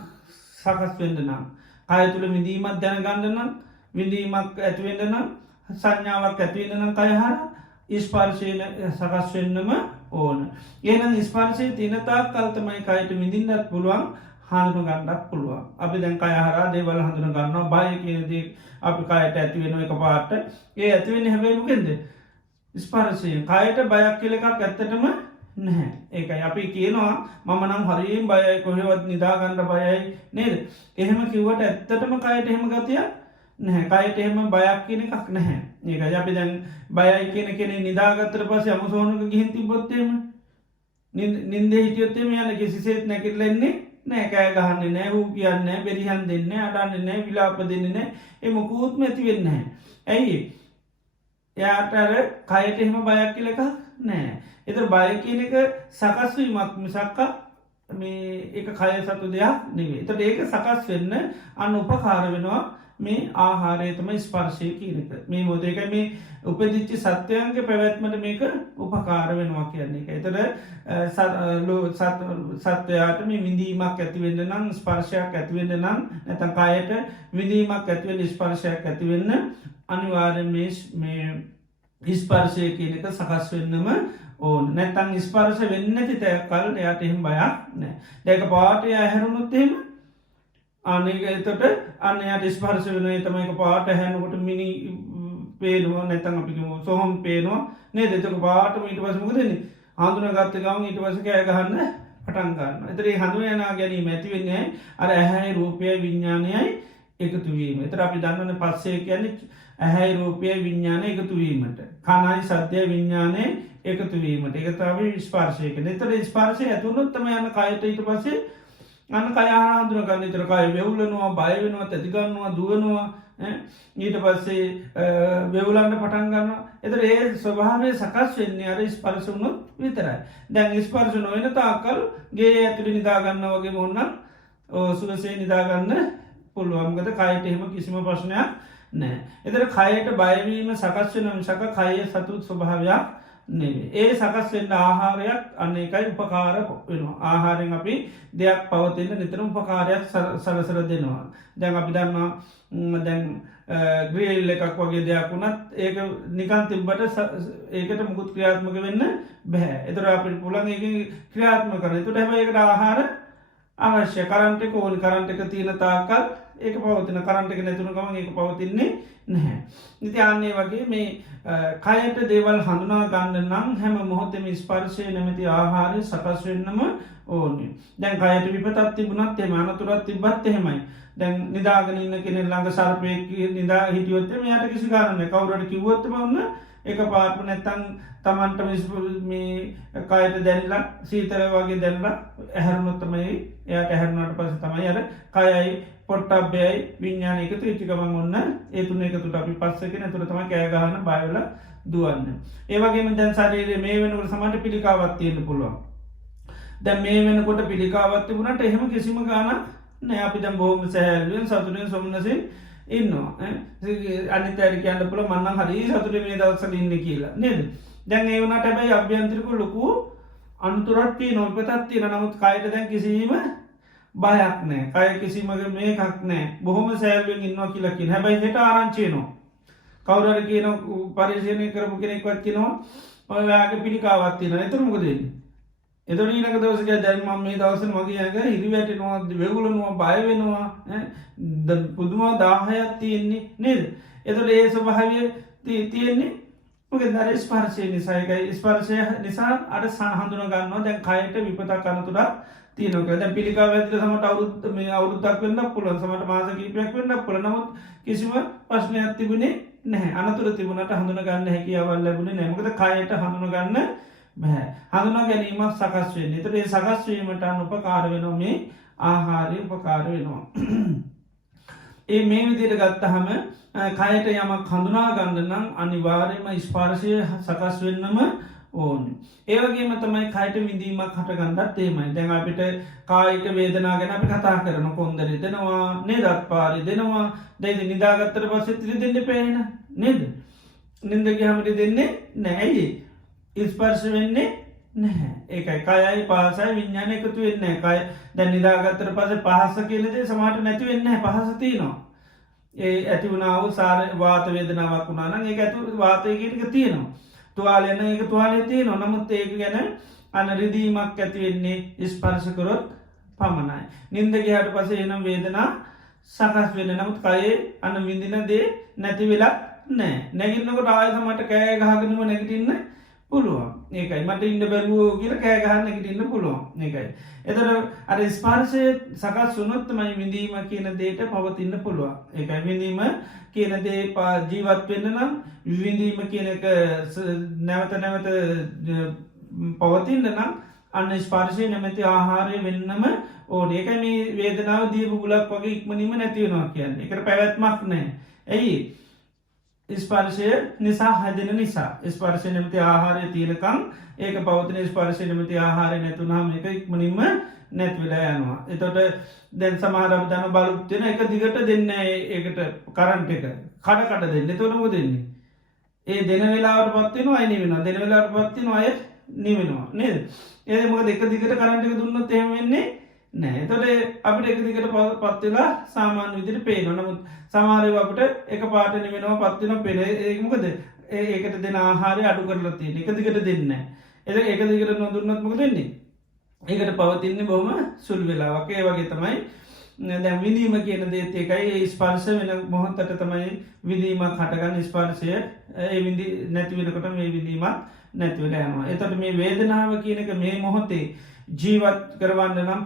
සකස් වෙන්න නම්. අය තුළ විඳීමත් දැනගන්න නම් විඳීමක් ඇතිවෙන්න නම් සංඥාවක් ඇතිවෙන නම් කයහර ස්පර්ශය සකස් වෙන්නම ඕන. ඒන ස්පර්ශය තිනතාක් කල්තමයි කයට විඳින්නත් පුළුවන් හඳුන ගන්නක් පුළුවන්. අපි දැන් කයහර දේවල් හඳුන ගන්නවා බය කියනදී අපි කයට ඇතිවෙන එක පාට ඒ ඇතිවෙන හැබැයිමකෙන්ද ස්පර්ශයෙන් කයට බයක් කියල එකක් ඇත්තටම නැහැ. ඒකයි අපි කියනවා මම නම් හරිම් බයයි කොහෙවත් නිදාගන්න බයයි නේද. එහෙම කිව්වට ඇත්තටම කයට එහෙම ගතිය නැහැ. කයට එහෙම බයක් කියන එකක් නැහැ. ඒක අපි දැන් බයයි කියන කෙනෙ නිදාගත්තර පස්සේ අමසෝනක ගිහින් තිබොත්තේම නින්ද හිටියොත්තේම යන කිසිසේත් නැකිරලෙන්නේ නෑ කෑ ගහන්න නෑ වූ කියන්න බෙරිහන් දෙන්න අඩන්න නෑ විලාප දෙන්න නෑ එම කූත්ම ඇති වෙන්න හැ. ඇයි එයාටර කයට එහෙම බයක් කියල එකක් නෑ. එත බය කියන එක සකස්වීමක් මිසක්ක මේ එක කය සතු දෙයක් නෙවේ. එතට ඒක සකස් වෙන්න අන්න උපකාර වෙනවා මේ ආහාරයතම ස්පර්ශය කියනක. මේ මොදක මේ උපදිච්චි සත්‍යයන්ගේ පැවැත්මට මේක උපකාර වෙනවා කියන්නේ එක. එතට සත්වයාට මේ විඳීමක් ඇතිවෙන්න නම් ස්පර්ශයක් ඇතිවෙන්න නම් නැතන් කායට විඳීමක් ඇතිවෙන් ස්පර්ශයක් ඇතිවෙන්න අනිවාර්ය මේ ස්පර්ශය කියනක සකස් වෙන්නම ඕන නැතන් ස්පර්ශ වෙන්න ති තැකල් එයට එහෙම බයක් නෑ. දැක පාටය ඇහැරුණුත්තේම අනක එතට අන්නයට ස්පර්ශ වෙන තමයික පාට හැනකොට මිනි පේනවා නැතන් අපිම සොහොම් පේනවා නේ දෙතක පාටම ඊට පසමක දෙන්නේ හඳුන ගත්ත ගම ඊට පස කෑ ගහන්න පටන්ගන්න. එතරේ හඳුවයනා ගැනීම ඇතිවෙන්නේ අර ඇහැයි රූපය විඤ්ඥානයයි එකතුවීම. එතර අපි දන්නන පස්සේ කියන්නේ ඇහැයි රූපය විඤ්ඥාන එකතුවීමට කනයි සත්‍යය විඤ්ඥානය එකතුවීමට එකතාව ස්පාර්ශයක එතර ස්පාර්ශය ඇතුනොත්තම යන කයට ඊට පසේ අන්න කයහාන්දුර ගන්න තර කය වෙවුලනවා බයවෙනවා ඇතිගන්නවා දුවනවා ඊට පස්සේ වෙවුලන්න පටන් ගන්න එතර ඒ ස්වභාවය සකස් වෙන්නේ අර ස්පර්ශුණුත් විතරයි. දැන් ස්පර්ශ නොවෙන තාකල් ගේ ඇතුළි නිදාගන්න වගේ මොන්න සුවසේ නිදාගන්න පුළුවන්ගත කයට එහෙම කිසිම ප්‍රශ්නයක් නෑ. එතර කයට බයවීම සකස් වෙන මිසක කය සතුත් ස්වභාවයක් නෙවේ. ඒ සකස් වෙන්න ආහාරයක් අන්න එකයි උපකාර වෙනවා. ආහාරෙන් අපි දෙයක් පවතින්න නිතර උපකාරයක් සලසර දෙනවා. දැන් අපි දන්නවා දැන් ග්‍රේල් එකක් වගේ දෙයක් වුණත් ඒක නිකන් තිබ්බට ඒකට මුකුත් ක්‍රියාත්මක වෙන්න බැහැ. එතර අපි පුළන් ඒ ක්‍රියාත්ම කරන තුට හැම එකට ආහාර අවශ්‍ය කරන්ටක ඕනි කරන්ට එක තියෙන තාකල් ඒක පවතින කරන්ට එක නැතුනකම ඒක පවතින්නේ නැහැ. නිති අන්නේ වගේ මේ කයට දේවල් හඳුනා ගන්න නම් හැම මොහොතම ස්පර්ශය නැමති ආහාරය සකස් වෙන්නම ඕනේ. දැන් කයට විපතත් තිබුණත් එම අනතුරත් තිබත් එහෙමයි. දැන් නිදාගනන්න කෙනෙ ළඟ සර්පය නිදා හිටියොත්තම යට කිසි කාරන්න කවුරට කිවොත්තම ඔන්න එක පාර්ප නැත්තන් තමන්ට මේ කයට දැනිලා සීතර වගේ දැල්ලා ඇහැරුණොත්තමයි එයට ඇහැරුණට පස තමයි අර කයයි පොට්ටබ්බයයි විඤ්ඥාන එක ත්‍රිච්චිකමන් ඔන්න ඒතුන එකතුට අපි පස්සකෙන තුරතම කෑගහන බයවල දුවන්න. ඒවගේම දැන් සරීරයේ මේ වෙනකට සමට පිළිකාවත්තියන්න පුළුවන්. දැන් මේ වෙනකොට පිළිකාවත්ති වුණට එහෙම කිසිම ගාන නෑ අපි දැම් බෝම සෑල්ුවෙන් සතුරෙන් සොමනසින් ඉන්නවා අනිතෑරි කියන්න පුළ මන්න හරි සතුර මේ දවසල ඉන්න කියලා නේද. දැන් ඒ වනට හැබැයි අභ්‍යන්ත්‍රික ලොකු අන්තුරට්ටි නොල්පතත්තින නමුත් කයට දැන් කිසිීම බයක් නෑ කය කිසිමගේ මේකක් නෑ බොහොම සෑල්ුවෙන් ඉන්නවා කියලකින් හැබැයි හෙට ආරංචයනවා කවුරර කියන පරිශයනය කරපු කෙනෙක්වත් කිනවා ඔයාගේ පිළිකාවත්තින එතරමකදන්නේ එතකොට ඊළඟ දවසේ දැන් මම මේ දවසේ මගේ ඇඟ හිරි වැටෙනවා, වෙගුලනවා, බය වෙනවා, පුදුම 10ක් තියෙන්නේ නේද? එතකොට ඒ ස්වභාවය තියෙන්නේ මොකද? අර ස්පර්ශය නිසා. ඒකයි ස්පර්ශය නිසා අර හඳුනා ගන්නවා දැන් කයට විපතක් අනතුරක් තියෙනවා කියලා. දැන් පිළිකාව ඇතුළේ සමහරට අවුරුද්දක් වෙන්නත් පුළුවන්, සමහරට මාස කිහිපයක් වෙන්නත් පුළුවන්. නමුත් කිසිම ප්‍රශ්නයක් තිබුණේ නැහැ. අනතුරු තිබුණාට හඳුනා ගන්න හැකියාවක් ලැබුණේ නැහැ. මොකද කයට හඳුනා ගන්න බෑ. හඳුනා ගැනීමක් සකස් වෙන්නේ. ඒතර ඒ සකස් වීමට උපකාර වෙනවා මේ ආහාරය උපකාර වෙනවා. ඒ මේ විදිහට ගත්තහම කයට යමක් හඳුනා ගන්න නම් අනිවාර්යයෙන්ම ස්පර්ශය සකස් වෙන්නම ඕනේ. ඒ වගේම තමයි කයට විඳීමක් හටගන්නත් එහෙමයි. දැන් අපිට කායික වේදනා ගැන අපි කතා කරන කොන්ද රිදෙනවා, නේද? අත්පාරි දෙනවා. දැන් නිදාගත්තට පස්සේ රිදෙන්න පේන නේද? නිින්ද ගියාම රිදෙන්නේ නැහැ. ස්පර්ශ වෙන්නේ නැහැ. ඒකයි කයයි පහසයි විඥානය එකතු වෙන්නේ නැහැ. කය දැන් නිදාගත්තට පස්සේ පහස කියන දේ සමහරට නැති වෙන්නේ නැහැ. පහස තියෙනවා. ඒ ඇති වුණා වූ වාත වේදනාවක් වුණා නම් ඒක ඇතුළේ වාතය කියන එක තියෙනවා. තුවාලය නම් ඒක තුවාලය තියෙනවා. නමුත් ඒක ගැන අනරිදීමක් ඇති වෙන්නේ ස්පර්ශ කරොත් පමණයි. නිින්ද ගියාට පස්සේ එනම් වේදනා සකස් වෙන්නේ. නමුත් කයේ අන විඳින දේ නැති වෙලා නැහැ. නැගිටිනකොට ආයෙත් මට කෑ ගහගෙනම නැගිටින්න පුළුවන්. ඒකයි මට ඉන්න බැරුවෝ කියලා කෑ ගහන්න නැගිටින්න පුළුවන්. ඒකයි. එතකොට අර ස්පර්ශය සකස් වුණොත් තමයි විඳීම කියන දෙයට පවතින්න පුළුවන්. ඒකයි විඳීම කියන දේ ජීවත් වෙන්න නම් විඳීම කියන එක නැවත නැවත පවතින්න නම් අන්න ස්පර්ශය නැමැති ආහාරය වෙන්නම ඕනේ. ඒකයි මේ වේදනාව දීපු ගුලක් වගේ ඉක්මනින්ම නැති වෙනවා කියන්නේ. ඒකට පැවැත්මක් නැහැ. ඇයි? ස්පර්ශය නිසා හැදෙන නිසා. ස්පර්ශය නැමැති ආහාරය තියෙනකම් ඒක පවතින. ස්පර්ශය නැමැති ආහාරය නැතුණාම ඒක ඉක්මනින්ම නැති වෙලා යනවා. එතකොට දැන් සමහර අපි දන්න බල්බ් තියෙන එක දිගට දෙන්නේ ඒකට කරන්ට් එක කඩ දෙන්නේ. එතකොට මොකද වෙන්නේ? ඒ දෙන වෙලාවට පත් වෙනවා අය නිවෙනවා. දෙන වෙලාවට පත් වෙනවා අය නිවෙනවා නේද? ඒ මොකද එක දිගට කරන්ට් එක දුන්නොත් එහෙම වෙන්නේ නැහැ. එතකොට අපිට එක දිගට පත් වෙලා සාමාන්‍ය විදිහට පේනවා. නමුත් සමහර ඒවා අපිට එකපාරට නිවෙනවා පත් වෙනවා පේන. ඒක මොකද? ඒකට දෙන ආහාරය අඩු කරලා තියෙන. එක දිගට දෙන්නේ නැහැ. ඒක දිගට නොදුන්නොත් මොකද වෙන්නේ? ඒකට පවතින්නේ බොහොම සුළු වෙලාවක්. ඒ වගේ තමයි දැන් විඳීම කියන දේත් ඒකයි. ස්පර්ශ වෙන මොහොතට තමයි විඳීමක් හටගන්න. ස්පර්ශය ඒ නැති වෙනකොට මේ විඳීමක් නැති වෙලා යනවා. එතකොට මේ වේදනාව කියන එක මේ මොහොතේ ජීවත් කරවන්න නම්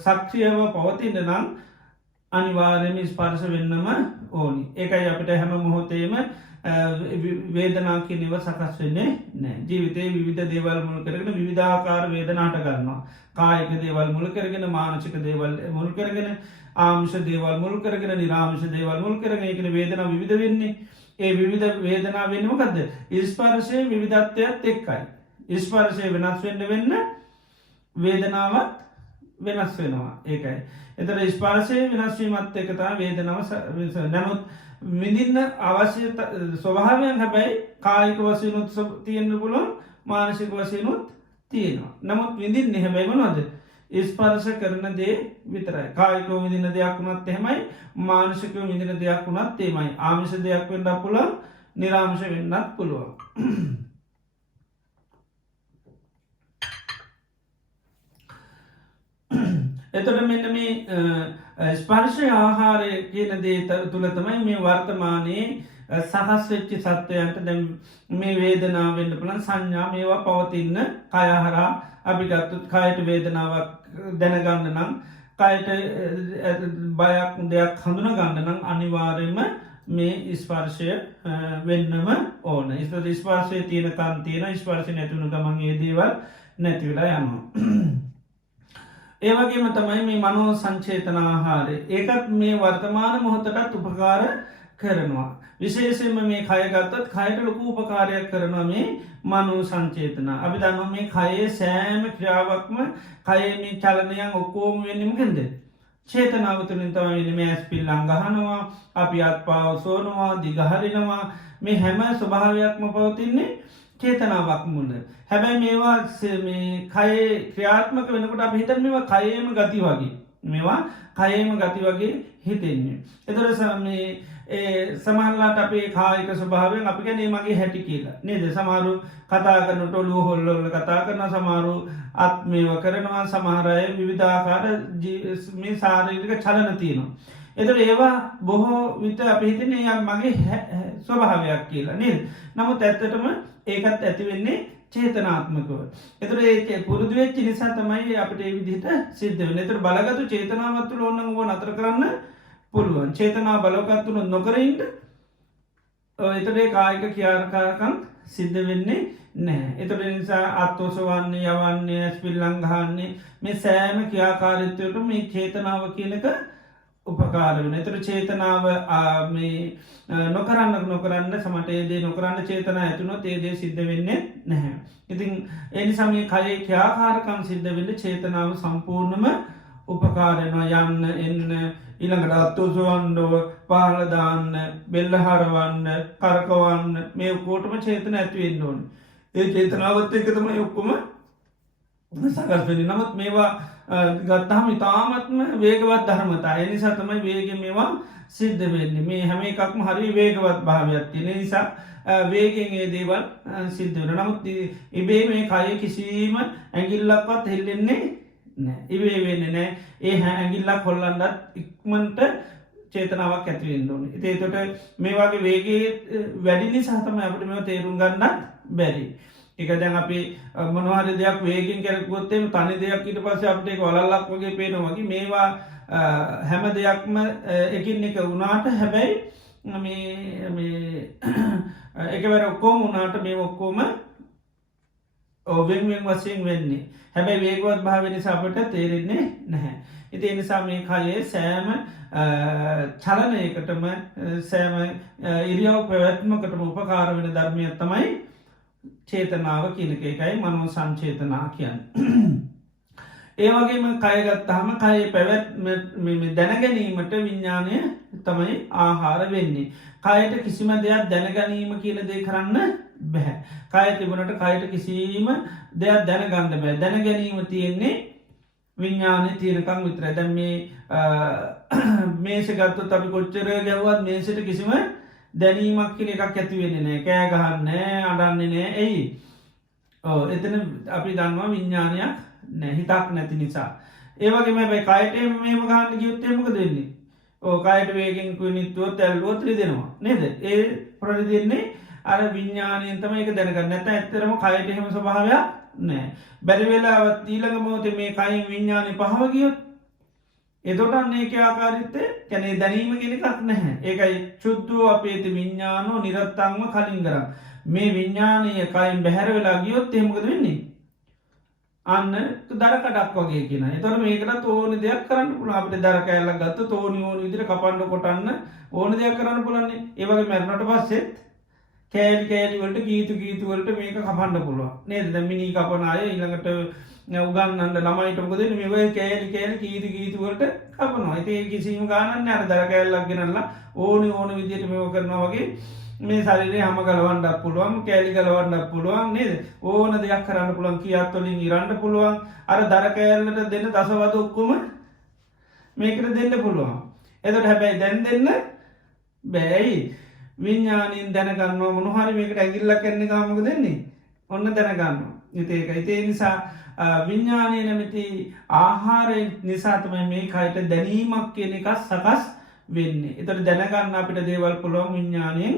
සක්‍රියව පවතින්න නම් අනිවාර්යයෙන්ම ස්පර්ශ වෙන්නම ඕනි. ඒකයි අපිට හැම මොහොතේම වේදනා කියන ඒවා සකස් වෙන්නේ නැහැ. ජීවිතේ විවිධ දේවල් මුල් කරගෙන විවිධාකාර වේදනා හට ගන්නවා. කායික දේවල් මුල් කරගෙන, මානසික දේවල් මුල් කරගෙන, ආමිෂ දේවල් මුල් කරගෙන, නිර්ආමිෂ දේවල් මුල් කරගෙන ඒකනේ වේදනා විවිධ වෙන්නේ. ඒ විවිධ වේදනා වෙන්නේ මොකද්ද? ස්පර්ශයේ විවිධත්වයත් එක්කයි. ස්පර්ශය වෙනස් වෙන්න වේදනාවත් වෙනස් වෙනවා. ඒකයි. එතකොට ස්පර්ශයේ වෙනස් වීමත් එක්ක තමයි වේදනාව නමුත් විඳින්න අවශ්‍ය ස්වභාවයන් හැබැයි කායික වශයෙන්ුත් තියෙන්න පුළුවන්, මානසික වශයෙන්ුත් තියෙනවා. නමුත් විඳින්නේ හැබැයි මොනවද? ස්පර්ශ කරන දේ විතරයි. කායිකව විඳින දෙයක් වුණත් එහෙමයි, මානසිකව විඳින දෙයක් වුණත් එහෙමයි. ආමිෂ දෙයක් වෙන්නත් පුළුවන්, නිර්ආමිෂ වෙන්නත් පුළුවන්. එතකොට මෙන්න මේ ස්පර්ශ ආහාරය කියන දේ තුල තමයි මේ වර්තමානයේ සකස් වෙච්ච සත්‍යයන්ට දැන් මේ වේදනාව වෙන්න පුළුවන් සංඥා මේවා පවතින කය හරහා අපි ගත්තොත් කයට වේදනාවක් දැනගන්න නම් කයට බයක් දෙයක් හඳුනා ගන්න නම් අනිවාර්යයෙන්ම මේ ස්පර්ශය වෙන්නම ඕන. ස්පර්ශයේ තියෙනකන් තියෙන ස්පර්ශය නැතුණු ගමන් ඒ දේවල් නැති වෙලා යනවා. ඒ වගේම තමයි මේ මනෝ සංචේතන ආහාරය. ඒකත් මේ වර්තමාන මොහොතටත් උපකාර කරනවා. විශේෂයෙන්ම මේ කය ගත්තත් කයට ලොකු උපකාරයක් කරනවා මේ මනෝ සංචේතන. අපි දන්නවා මේ කයේ සෑම ක්‍රියාවක්ම කයේ මේ චලනයන් ඔක්කොම වෙන්නේ මොකෙන්ද? චේතනාව තුළින් තමයි වෙන්නේ. මේ ඇස් පිල්ලම් ගහනවා, අපි අත්පා ඔසවනවා, දිග හරිනවා. මේ හැම ස්වභාවයක්ම පවතින්නේ චේතනාවක් මුල. හැබැයි මේවා මේ කයේ ක්‍රියාත්මක වෙනකොට අපි හිතන්නේ මේවා කයේම ගති වගේ. මේවා කයම ගති වගේ හිතෙන්නේ. එතොර සමහල්ලාට අපේ කායික ස්වභාවෙන් අපි ගැනේ මගේ හැටි කියලා නේද සමාරු කතා කරනට ඔලු හොල්ලොල කතා කරන සමාරු අත්මේව කරනවා සමහරය විවිධාකාර මේ සාරීරික චලන තියෙනවා. එතට ඒවා බොහෝ විත අපිහිතන යක් මගේ ස්වභාවයක් කියලා නේද. නමුත් ඇත්තටම ඒකත් ඇතිවෙන්නේ චේතනාත්මකව. එතර ඒ පුරුදුවෙච්චි නිසා තමයි අපට ඒ විදිහට සිද්ධ වන. එතර බලගතු චේතනාවත්තුල ඔන්නගුව නතර කරන්න පුළුවන්. චේතනා බලකත්තුන නොකරයින්ට එතරේ කායික කියාරකාරකම් සිද්ධ වෙන්නේ නෑ. එතට නිසා අත්තෝසවන්නේ යවන්නේ ඇස්පිල්ලංගහන්නේ මේ සෑම කියාකාරිත්වයට මේ චේතනාව කියනක උපකාර වෙන. එතර චේතනාව නොකරන්න සමට ඒදේ නොකරන්න චේතන ඇතුනොත් ඒදේ සිද්ධ වෙන්නේ නැහැ. ඉතින් එනිසාම කයේ ක්‍යාකාරකම් සිද්ධ වෙන්න චේතනාව සම්පූර්ණම උපකාරනවා යන්න එන්න ඉළඟට අත්තෝසුවන්ඩෝ පාලදාන්න බෙල්ලහරවන්න කරකවන්න මේ කෝටම චේතන ඇතිවෙන්න ඕන. ඒ චේතනාවත් එකතම ඔක්කොම සකස්වෙන නමුත් මේවා ගත්තහම ඉතාමත්ම වේගවත් ධර්මතා එනිසා තමයි වේග මේවා සිද්ධ වෙන්නේ මේ හැම එකක්ම හරි වේගවත් භාවයක්ති නිසා වේගෙන් ඒ දේවල් සිද්ධ වෙන නමුත් ඉබේ මේ කය කිසිීම ඇගිල්ලක්වත් හෙල්ලෙන්නේ ඉවේ වෙන්න නෑ ඒ හැ ඇගිල්ලක් කොල්ලන්නත් ඉක්මට චේතනාවක් ඇතිවෙන්න ඕන. ඒතොට මේවාගේ වේගේ වැඩිනි සහතම අපට මෙ තේරුම් ගන්නත් බැරි. එක දැන් අපි මොනහර දෙයක් වේගෙන් කැරකුවොත්තේම තනි දෙයක් ඉට පස්ස අපට එක වලල්ලක් වගේ පේනවගේ මේවා හැම දෙයක්ම එකින් එක වුණාට හැබැයි එකවැර ඔක්කෝම වුණාට මේ ඔක්කෝම වෙන්වෙන් වසයෙන් වෙන්නේ හැබැයි වේගවත් භාවනි සාපට තේරෙන්නේ නැහැ. ඉති එනිසා මේ කයේ සෑම චලනයකටම සෑම ඉරියව් පැවැත්මකටම උපකාර වෙන ධර්මයක් තමයි චේතනාව කියනක එකයි මනෝ සංචේතනා කියන්න. ඒවගේම කයගත්තාහම කය පැවැත් දැනගැනීමට විඤ්ඥානය තමයි ආහාර වෙන්නේ. කයට කිසිම දෙයක් දැනගැනීම කියල දේ කරන්න බැහැ. කය තිබනට කයට කිසිීම දෙයක් දැනගන්න බෑ දැන ගැනීම තියෙන්නේ විඤ්ඥානය තියෙනකං විතර දැන් මේසගත්තු අපි කොච්චර ගැව්වත් මේසට කිසිම දැනීමක් කියෙන එකක් ඇතිවෙන්නේ නෑ කෑ ගහන්න අඩන්නේ නෑ ඇයි එතන අපි දන්නවා විඤ්ඥානයක් නැහිතක් නැති නිසා ඒවගේ බයි කයට මේම ගහන්න ගයුත්තේමක දෙන්නේ ඕකායට වේගෙන් නිත්තුව තැල්ලුවත්‍රි දෙනවා නේද ඒ ප්‍රඩි දෙන්නේ අර විඤ්ඥානයන්තම එක දැනගන්න නැත ඇත්තරම කයට හෙම ස්වභාවයක් නෑ බැරිවෙලාවත් ඊළඟ මෝත මේ කයින් විඤ්ඥානය පහවගියොත් එතොටන්නේ එක ආකාරිත්තය කැනේ දැනීම කෙනෙකක් නැහැ ඒකයි චුද්දුව අපේති විඤ්ඥානෝ නිරත්තංම කලින් කර මේ විඤ්ඥානය කයින් බැහැර වෙලා ගියොත් එමකද වෙන්නේ අන්න දරකටක් වගේ කියෙන එතොර මේකට ඕන දෙයක් කරන්න පුළ අපට දරකඇල්ල ගත්ත තෝනි ඕන විදිර කපන්ඩ කොටන්න ඕන දෙයක් කරන්න පුළන්නේ ඒවගේ මැරණට පස්සෙත් කෑල් කෑලිවලට ගීතුවලට මේක කපන්ඩ පුළුව නේද දැමිනී කපනාය ඉළඟට උගන්නන්න ළමයිටමකද මෙවයි කෑලි කෑල ගීතුවලට කපනවා ඇති කිසිීම ගානන්න අර දරකඇල්ලක් ගෙනල්ලා ඕනි ඕන විදියට මෙව කරනවා වගේ මේ සරිරේ හම ගලවන්ඩක් පුළුවන් කෑලි ගලවන්නක් පුළුවන් නේද ඕන දෙයක් කරන්න පුළන් කියත්වලින් ඉරන්න පුළුවන් අර දරකෑල්ලට දෙන්න දසවද ඔක්කොම මේකට දෙන්න පුළුවන් එතට හැබැයි දැන් දෙන්න බෑයි විඤ්ඥානීන් දැනගන්නවා මොනහරි මේකට ඇගිල්ල කැන්නේ කාමක දෙන්නේ ඔන්න දැනගන්න යුතේක ඉතේ නිසා විඤ්ඥානය නැමති ආහාරය නිසාතමයි මේ කයට දැනීමක් කියන එකක් සකස් වෙන්නේ එතට දැනගන්න අපිට දේවල් පුළුවන් විඤ්ඥානයෙන්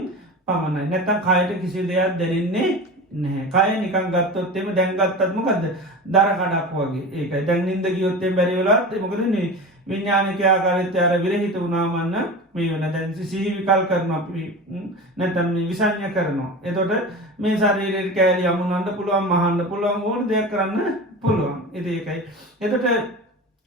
පමණයි නැතම් කයට කිසි දෙයක් දැනෙන්නේ නැහැ කය නිකන් ගත්තොත්තෙම දැන්ගත්තත්මකක්ද දරකඩක් වගේ ඒක දැන්නින්ද ගියොත්තෙන් බැරිවෙලාත් මොකදන්නේ විඤ්ඥානක ආකාරත්‍ය අර විරහිත වුණාමන්න මේ වන දැන් සිහිවිකල් කරන නැතැම විසං්ඥ කරනවා. එතොට මේ සරීරයට කෑලි අමුණන්ට පුළුවන් මහන්න පුළුවන් ඕන දෙයක් කරන්න පුළුවන් එති ඒකයි. එතට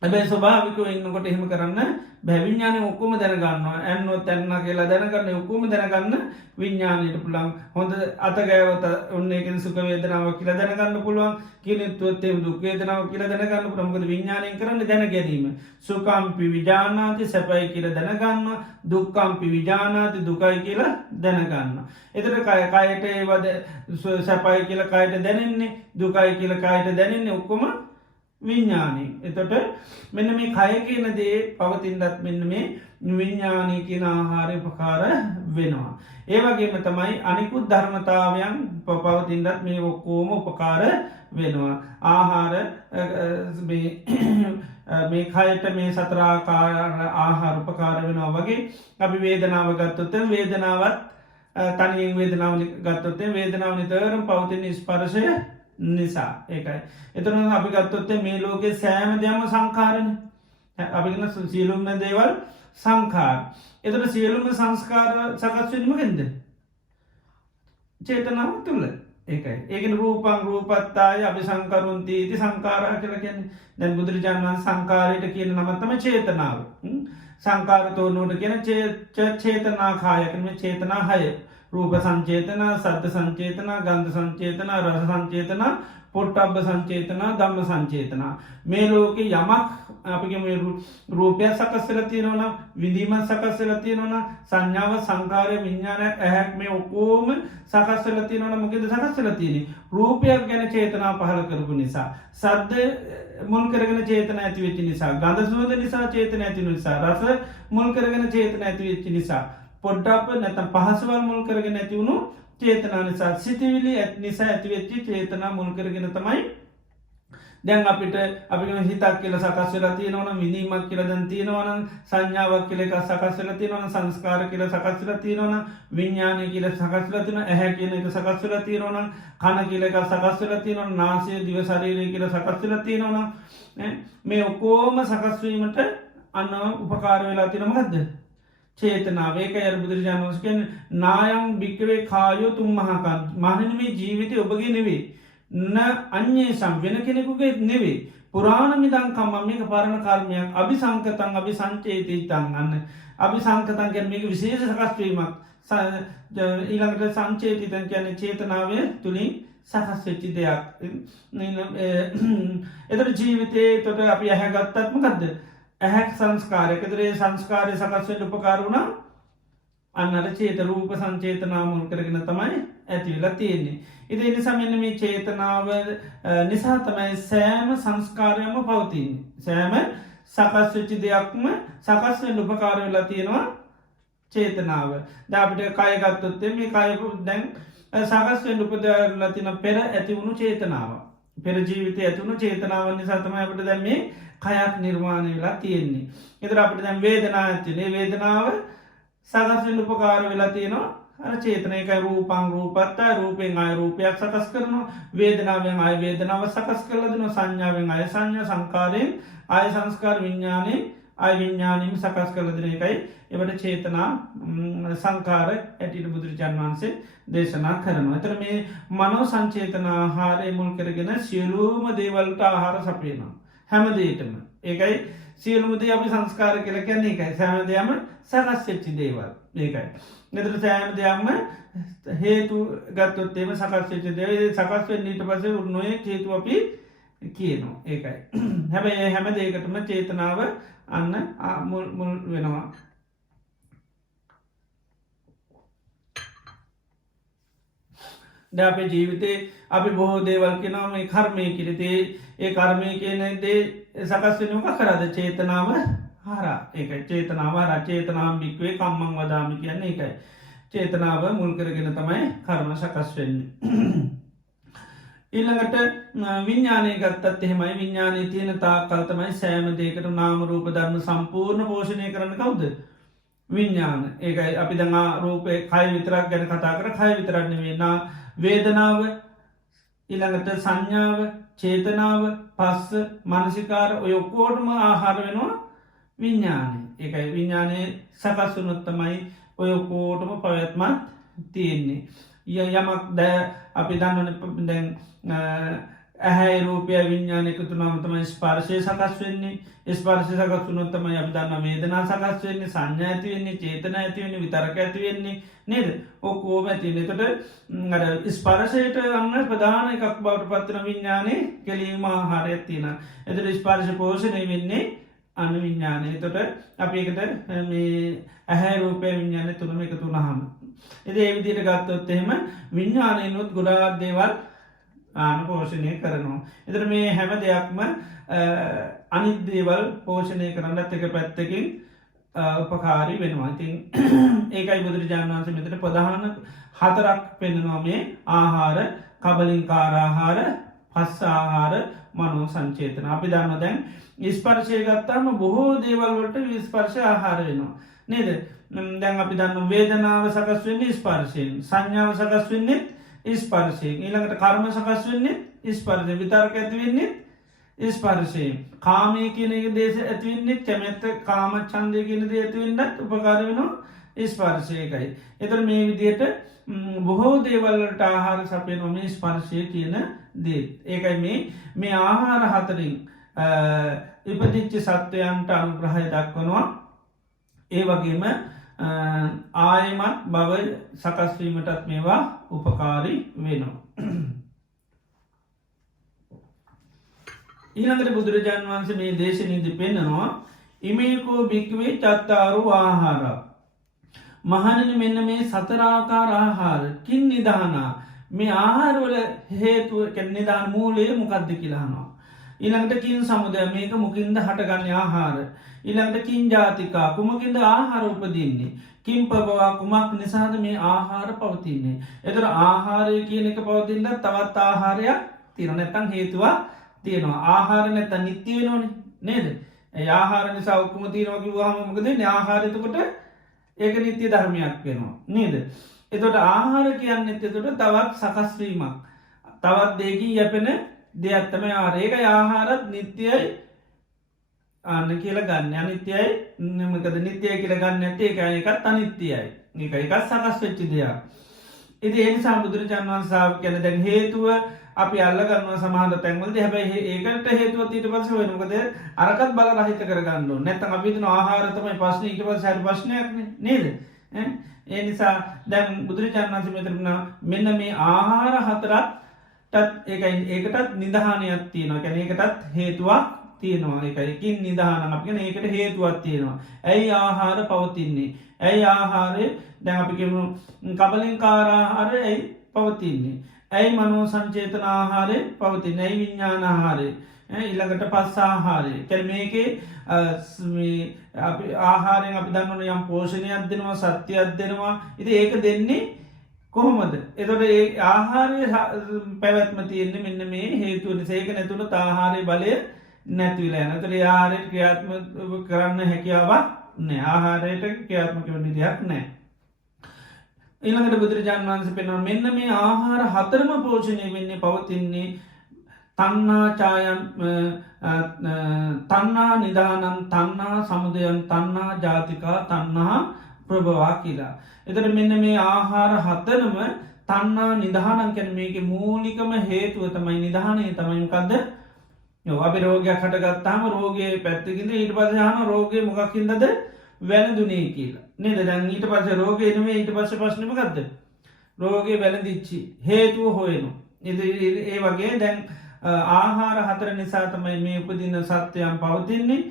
ඇබැයි ස්වභාවිකව ඉන්නකොට එහෙම කරන්න බැවිඤ්ඥානය ඔක්කොම දැනගන්නවා ඇන්නොත් ඇන්න කියලා දැනගන්න ඔක්කොම දැනගන්න විඤ්ඥානයට පුළන් හොඳ අතගෑවත ඔන්න එකෙන් සුක වේදනාව කියලා දැනගන්න පුළුවන් කිනෙත්තුවත්තේ දුක්වේදනාව කියලා දැනගන්න පුළමකද විඤ්ඥානය කරන්න දැන ගැනීම සුකම්පි විජානාති සැපයි කියල දැනගන්න දුක්කම්පි විජානාති දුකයි කියලා දැනගන්න. එතට කයට ඒවද සැපයි කියල කයට දැනෙන්නේ දුකයි කියල කයට දැනෙන්නේ ඔක්කොම විඤ්ඥානී එතොට මෙන්න මේ කය කියන දේ පවතින්දත් මෙන්න මේ විඤ්ඥානී කියන ආහාරය පකාර වෙනවා. ඒවගේම තමයි අනිකුත් ධර්මතාවයන් පවතින්දත් මේ ඔක්කෝම උපකාර වෙනවා. ආහාර මේ කයට මේ සතරාකාර ආහාර උපකාර වෙනවා වගේ අපි වේදනාව ගත්තොත වේදනාවත් තනියෙන් වේදනාව ගත්තොත්තේ වේදනාව නිතරම් පවතින ස්පර්ශය නිසා ඒකයි. එතරන අපි ගත්තොත්තේ මේ ලෝකෙ සෑම දෙයම සංකාරණ අපිගන සියලුම්ම දේවල් සංකාර. එතට සියලුම සංස්කාර සකස්වීමගෙන්ද චේතනාව තුළ ඒකයි ඒකන රූපන් රූපත්තාය අපි සංකරුන්ති ඉති සංකාරා කියලා කියන්නේ දැන් බුදුරජාණන් සංකාරයට කියන නමත්තම චේතනාව සංකාරතෝනෝට කියන චේතනා කායකනම චේතනා හය රූප සංචේතනා සද්ධ සංචේතනා ගන්ධ සංචේතනා රස සංචේතනා පොට්ටබ්බ සංචේතනා ධම්ම සංචේතනා මේ ලෝක යමක් අපිගේ මේ රූපය සකස්සල තියෙනවන විඳීම සකස්සල තියෙනවන සංඥාව සංකාරය විඤ්ඥානයක් ඇහැක් මේ ඔකෝම සකස්සල තියෙනවන මොකෙද සකස්සල තියෙන රූපයක් ගැන චේතනා පහල කරපු නිසා සද්ධ මුල් කරගෙන චේතන ඇතිවෙච්චි නිසා ගඳ සුවද නිසා චේතන ඇති නිසා රස මුල් කරගෙන චේතන ඇතිවෙච්චි නිසා පොඩ්ඩප නැතම් පහසවල් මුල් කරගෙන ඇතිවුණු චේතනා නිසා සිතිවිලි ඇත් නිසා ඇතිවෙච්චි චේතනා මුල් කරගෙන තමයි දැන් අපිට අපි හිතක් කියල සකස්වල තියෙනවන විනීමක් කියල දැන් තියෙනවන සංඥාවක් කියලක සකස්වල තියෙනවන සංස්කාර කියල සකස්වල තියෙනවන විඤ්ඥානය කියල සකස්වල තින ඇහැ කියන එක සකස්වල තියෙනවන කන කියලක සකස්වල තියෙනවන නාසය දිව ශරීරය කියල සකස්වල තියෙනවන මේ ඔකෝම සකස්වීමට අන්න උපකාර වෙලා තිනමගදද චේතනාවේක අර බුදුරජාණන් වහන්සේ නායම් භික්කවේ කායෝ තුන් මහකන් මහණෙනි මේ ජීවිතය ඔබගේ නෙවේ න අන්‍යේ සම් වෙන කෙනෙකුගේ නෙවේ පුරාණ මිදං කම්මම් මේක පරණ කර්මයක් අபிසංකතං අபிසංචේතිතං අන්න අபிසංකතං කියන්නේ මේක විශේෂ සකස් වීමක් ඊළඟට සංචේතිතං කියන්නේ චේතනාවේ තුලින් සකස් වෙච්ච දෙයක් එතකොට ජීවිතේ තොට අපි ඇහැගත්තත් මොකද්ද ඇහැක් සංස්කාරයකදරේ සංස්කාරය සකස්වෙන් උපකාරුණා අන්නට චේත රූප සංචේතනා මුල් කරගෙන තමයි ඇතිවෙලා තියෙන්නේ. ඉති නිසා මෙන්න මේ චේතනාව නිසා තමයි සෑම සංස්කාරයම පවතින්නේ. සෑම සකස්වෙච්චි දෙයක්ම සකස්වෙන් උපකාර වෙලා තියෙනවා චේතනාව. දාපිට කයගත්තොත්තේ මේ කයපු දැන් සකස්වෙන් උපදරලා තින පෙර ඇතිවුණු චේතනාව. පෙර ජීවිතය ඇතිවුණු චේතනාව නිසා තමයි අපට දැන් මේ කයක් නිර්මාණය වෙලා තියෙන්නේ. එතර අපිට දැන් වේදනා ඇතිනේ වේදනාව සකස්වෙන් උපකාර වෙලා තියෙනවා අර චේතනයකයි රූපං රූපත්තා රූපෙන් අය රූපයක් සකස් කරනවා වේදනාවෙන් අය වේදනාව සකස් කරලදන සංඥාවෙන් අය සංඥා සංකාරයෙන් ආය සංස්කාර විඤ්ඥානයෙන් අය විඤ්ඥානීම සකස් කරලදන එකයි එවට චේතනා සංකාර ඇටිට බුදුරජාන් වහන්සේ දේශනා කරනවා. එතර මේ මනෝ සංචේතනා ආහාරය මුල් කරගෙන සියලූම දේවල්ට ආහාර සපයනවා. හැමදේටම ඒකයි සියලුමුද අපි සංස්කාර කර කියන්නේ එකයි සෑම දෙයම සකස් වෙච්චි දේවල් ඒකයි. නෙතර සෑම දෙයක්ම හේතු ගත්තොත්තේම සකස්වෙච්ච දේ සකස්වෙන් ඊට පසේ උන්නොය හේතු අපි කියනවා ඒකයි. හැබැයි හැම දේකටම චේතනාව අන්න මුල් වෙනවා. ද අපේ ජීවිතේ අපි බොහෝ දේවල් කෙනවා මේ කර්මය කිරිතේ ඒ කර්මය කියන දේ සකස් වෙනක කරද චේතනාව හර ඒක චේතනාව රචේතනාම් භික්වේ කම්මං වදාමි කියන්නේ එකයි. චේතනාව මුල් කරගෙන තමයි කර්ම සකස් වෙන්නේ. ඊළඟට විඤ්ඥානය ගත්තත් එහෙමයි විඤ්ඥානය තියෙන තා කල්තමයි සෑම දේකට නාම රූප ධර්ම සම්පූර්ණ පෝෂණය කරන්න කවුද විඤ්ඥාන ඒකයි අපි දඟා රූපය කයි විතරක් ගැන කතා කර කයි විතරන්න වෙන්නා වේදනාව ඉළඟට සංඥාව චේතනාව පස්ස මනසිකාර ඔය ඔක්කෝටම ආහාර වෙනවා විඤ්ඥානය ඒකයි විඤ්ඥානය සකස්වනොත්තමයි ඔය කෝටම පවැත්මත් තියෙන්නේ. යමක් දැ අපි දන්නන දැන් ඇහැ රූපය විඤ්ඥානයකතු නමතමයි ස්පාර්ශය සකස් වෙන්නේ ස්පාර්ශය සකස් වනොත්තමයි අප දන්න වේදනා සකස් වෙන්නේ සංඥා ඇතිවෙන්නේ චේතන ඇතිවෙන්නේ විතරක ඇතිවෙන්නේ නේද ඔකෝම ඇතිවෙන්නේ තොට ස්පර්ශයට අන්න ප්‍රධාන එකක් බවට පත්වන විඤ්ඥානය කෙලීම ආහාරයක් තියෙන එතට ස්පාර්ශ පෝෂණය වෙන්නේ අනු විඤ්ඥානය තොට අපි එකට මේ ඇහැ රූපය විඤ්ඥානය තුනම එකතු නහම එද ඒවිදිට ගත්තොත් එහෙම විඤ්ඥානයනුත් ගොඩාක් දේවල් පෝෂණය කරනවා. එතර මේ හැම දෙයක්ම අනිදේවල් පෝෂණය කරන්නත් එක පැත්තකින් උපකාරී වෙනවා. ඉතින් ඒකයි බුදුරජාණන් වන්සේ මෙතට ප්‍රධාන හතරක් පෙන්නවා මේ ආහාර කබලින්කාරාහාර පස්සාහාර මනෝ සංචේතන. අපි දන්න දැන් ස්පර්ශය ගත්තාම බොහෝ දේවල්වලට විස්පර්ශ ආහාර වෙනවා. නේද දැන් අපි දන්න වේදනාව සකස් වෙන්නේ ස්පර්ශයෙන් සංඥාව සකස් වෙන්නෙත් ස්පර්ශයෙන් ඊළඟට කර්ම සකස් වෙන්නෙත් ස්පර්ශ විතර්ක ඇතිවෙන්නෙත් ස්පර්ශයෙන් කාමය කියන එක දේශ ඇතිවෙන්නෙත් කැමැත්ත කාම චන්දය කියන දේ ඇතිවෙන්නත් උපකාර වෙනවා ස්පර්ශයකයි. එතර මේ විදියට බොහෝ දේවල්ලට ආහාර සපයනවා මේ ස්පර්ශය කියන දේත්. ඒකයි මේ ආහාර හතරින් ඉපදිච්චි සත්වයන්ට අනුග්‍රහය දක්වනවා. ඒ වගේම ආයමත් බව සකස්වීමටත් මේවා උපකාරී වෙනවා. ඊළඟට බුදුරජාණන් වහන්සේ මේ දේශනීති පෙන්නවා ඉමේකෝ භික්වේ චත්තාරු ආහාර මහණනි මෙන්න මේ සතරාකාර ආහාර කින් නිදානා මේ ආහාරවල හේතුව නිදාන මූලය මොකක්ද කියලානවා. ඊළඟට කින් සමුදය මේක මොකින්ද හටගන්න ආහාර ඊළඟට කින් ජාතිකා කුමකින්ද ආහාර උපදින්නේ කින් පබවා කුමක් නිසාද මේ ආහාර පවතින්නේ. එතර ආහාරය කියන එක පවතින්න තවත් ආහාරයක් තිර නැතන් හේතුවා තියෙනවා. ආහාර නැත නිත්තියෙනෝන නේද ආහාර නිසා ඔක්කුම තියෙනවකි වාහමකද ආහාරතකොට ඒක නිත්‍ය ධර්මයක් වෙනවා නේද. එතොට ආහාර කියන්න එතකොට තවත් සකස්වීමක් තවත් දෙකින් යැපෙන දෙයක්ත්තම ආරේක ආහාරත් නිත්‍යයි අන්න කියල ගන්න අනිත්‍යයි නමකද නිත්‍යය කියල ගන්න ඇතේ එකයකත් අනිත්‍යයයි එක එකත් සකස් වෙච්චි දෙයක්. ඉති ඒ සාබුදුරජාන් වන්සාාව කැන දැන් හේතුව අපි අල්ලගන්න සමහට තැන්වලද හැබයි ඒකට හේතුව ඊට පස වෙනකද අරකත් බල රහිත කරගන්න නැත අපින ආහාරතමයි පස්සන ඊට පස හරි ප්‍රශ්නයක් නේද. ඒ නිසා දැන් බුදුරජාන් වන්ස මෙතරන මෙන්න මේ ආහාර හතරත් ඒකටත් නිදහනයක් තියෙනවා කැන ඒකටත් හේතුවක් තියෙනවා එකකින් නිදහන අපිගෙන ඒකට හේතුවත් තියෙනවා. ඇයි ආහාර පවතින්නේ. ඇයි ආහාරය දැන් අපිකම කබලින් කාරාහාර ඇයි පවතින්නේ. ඇයි මනෝ සංචේතන ආහාරය පවතින ඇයි විඤ්ඥාන ආහාරය ඉළඟට පස්සාහාරය කැල් මේකේ ආහාරෙන් අපි දන්නවන යම් පෝෂණයක් දෙනවා සත්‍යයක් දෙනවා ඉති ඒක දෙන්නේ කොහොමද එතොට ඒ ආහාරය පැවැත්ම තියෙන්නේ මෙන්න මේ හේතුවන සේක නැතුළ ආහාරය බලය නැතිවල ඇනතර ආහාරයට ක්‍රියාත්ම කරන්න හැකියාවක් නෑ ආහාරයට ක්‍රියාත්මක වනි දෙයක් නෑ. ඊළඟට බුදුරජාණන් වන්ස පෙනවා මෙන්න මේ ආහාර හතරම පෝෂණය වෙන්නේ පවතින්නේ තන්නාචායන් තන්නා නිදානන් තන්නා සමුදයන් තන්නා ජාතිකා තන්නා ප්‍රභවා කියලා. එතට මෙන්න මේ ආහාර හතරම තන්නා නිදහනන් කැන මේක මූලිකම හේතුව තමයි නිධානය තමයිකක්ද අපි රෝගයක් හටගත්තාම රෝගයේ පැත්තිකිද ඊට පසහන රෝගය මොකක්කින්දද වැළඳුනේ කියලා නේද දැන් ඊට පස රෝගයනවේ ඊට පස්ස පශ්නමකක්ද රෝගය වැළඳිච්චි හේතුව හොයනු ඒ වගේ දැන් ආහාර හතර නිසා තමයි මේ උපදින සත්‍යයන් පවතින්නේ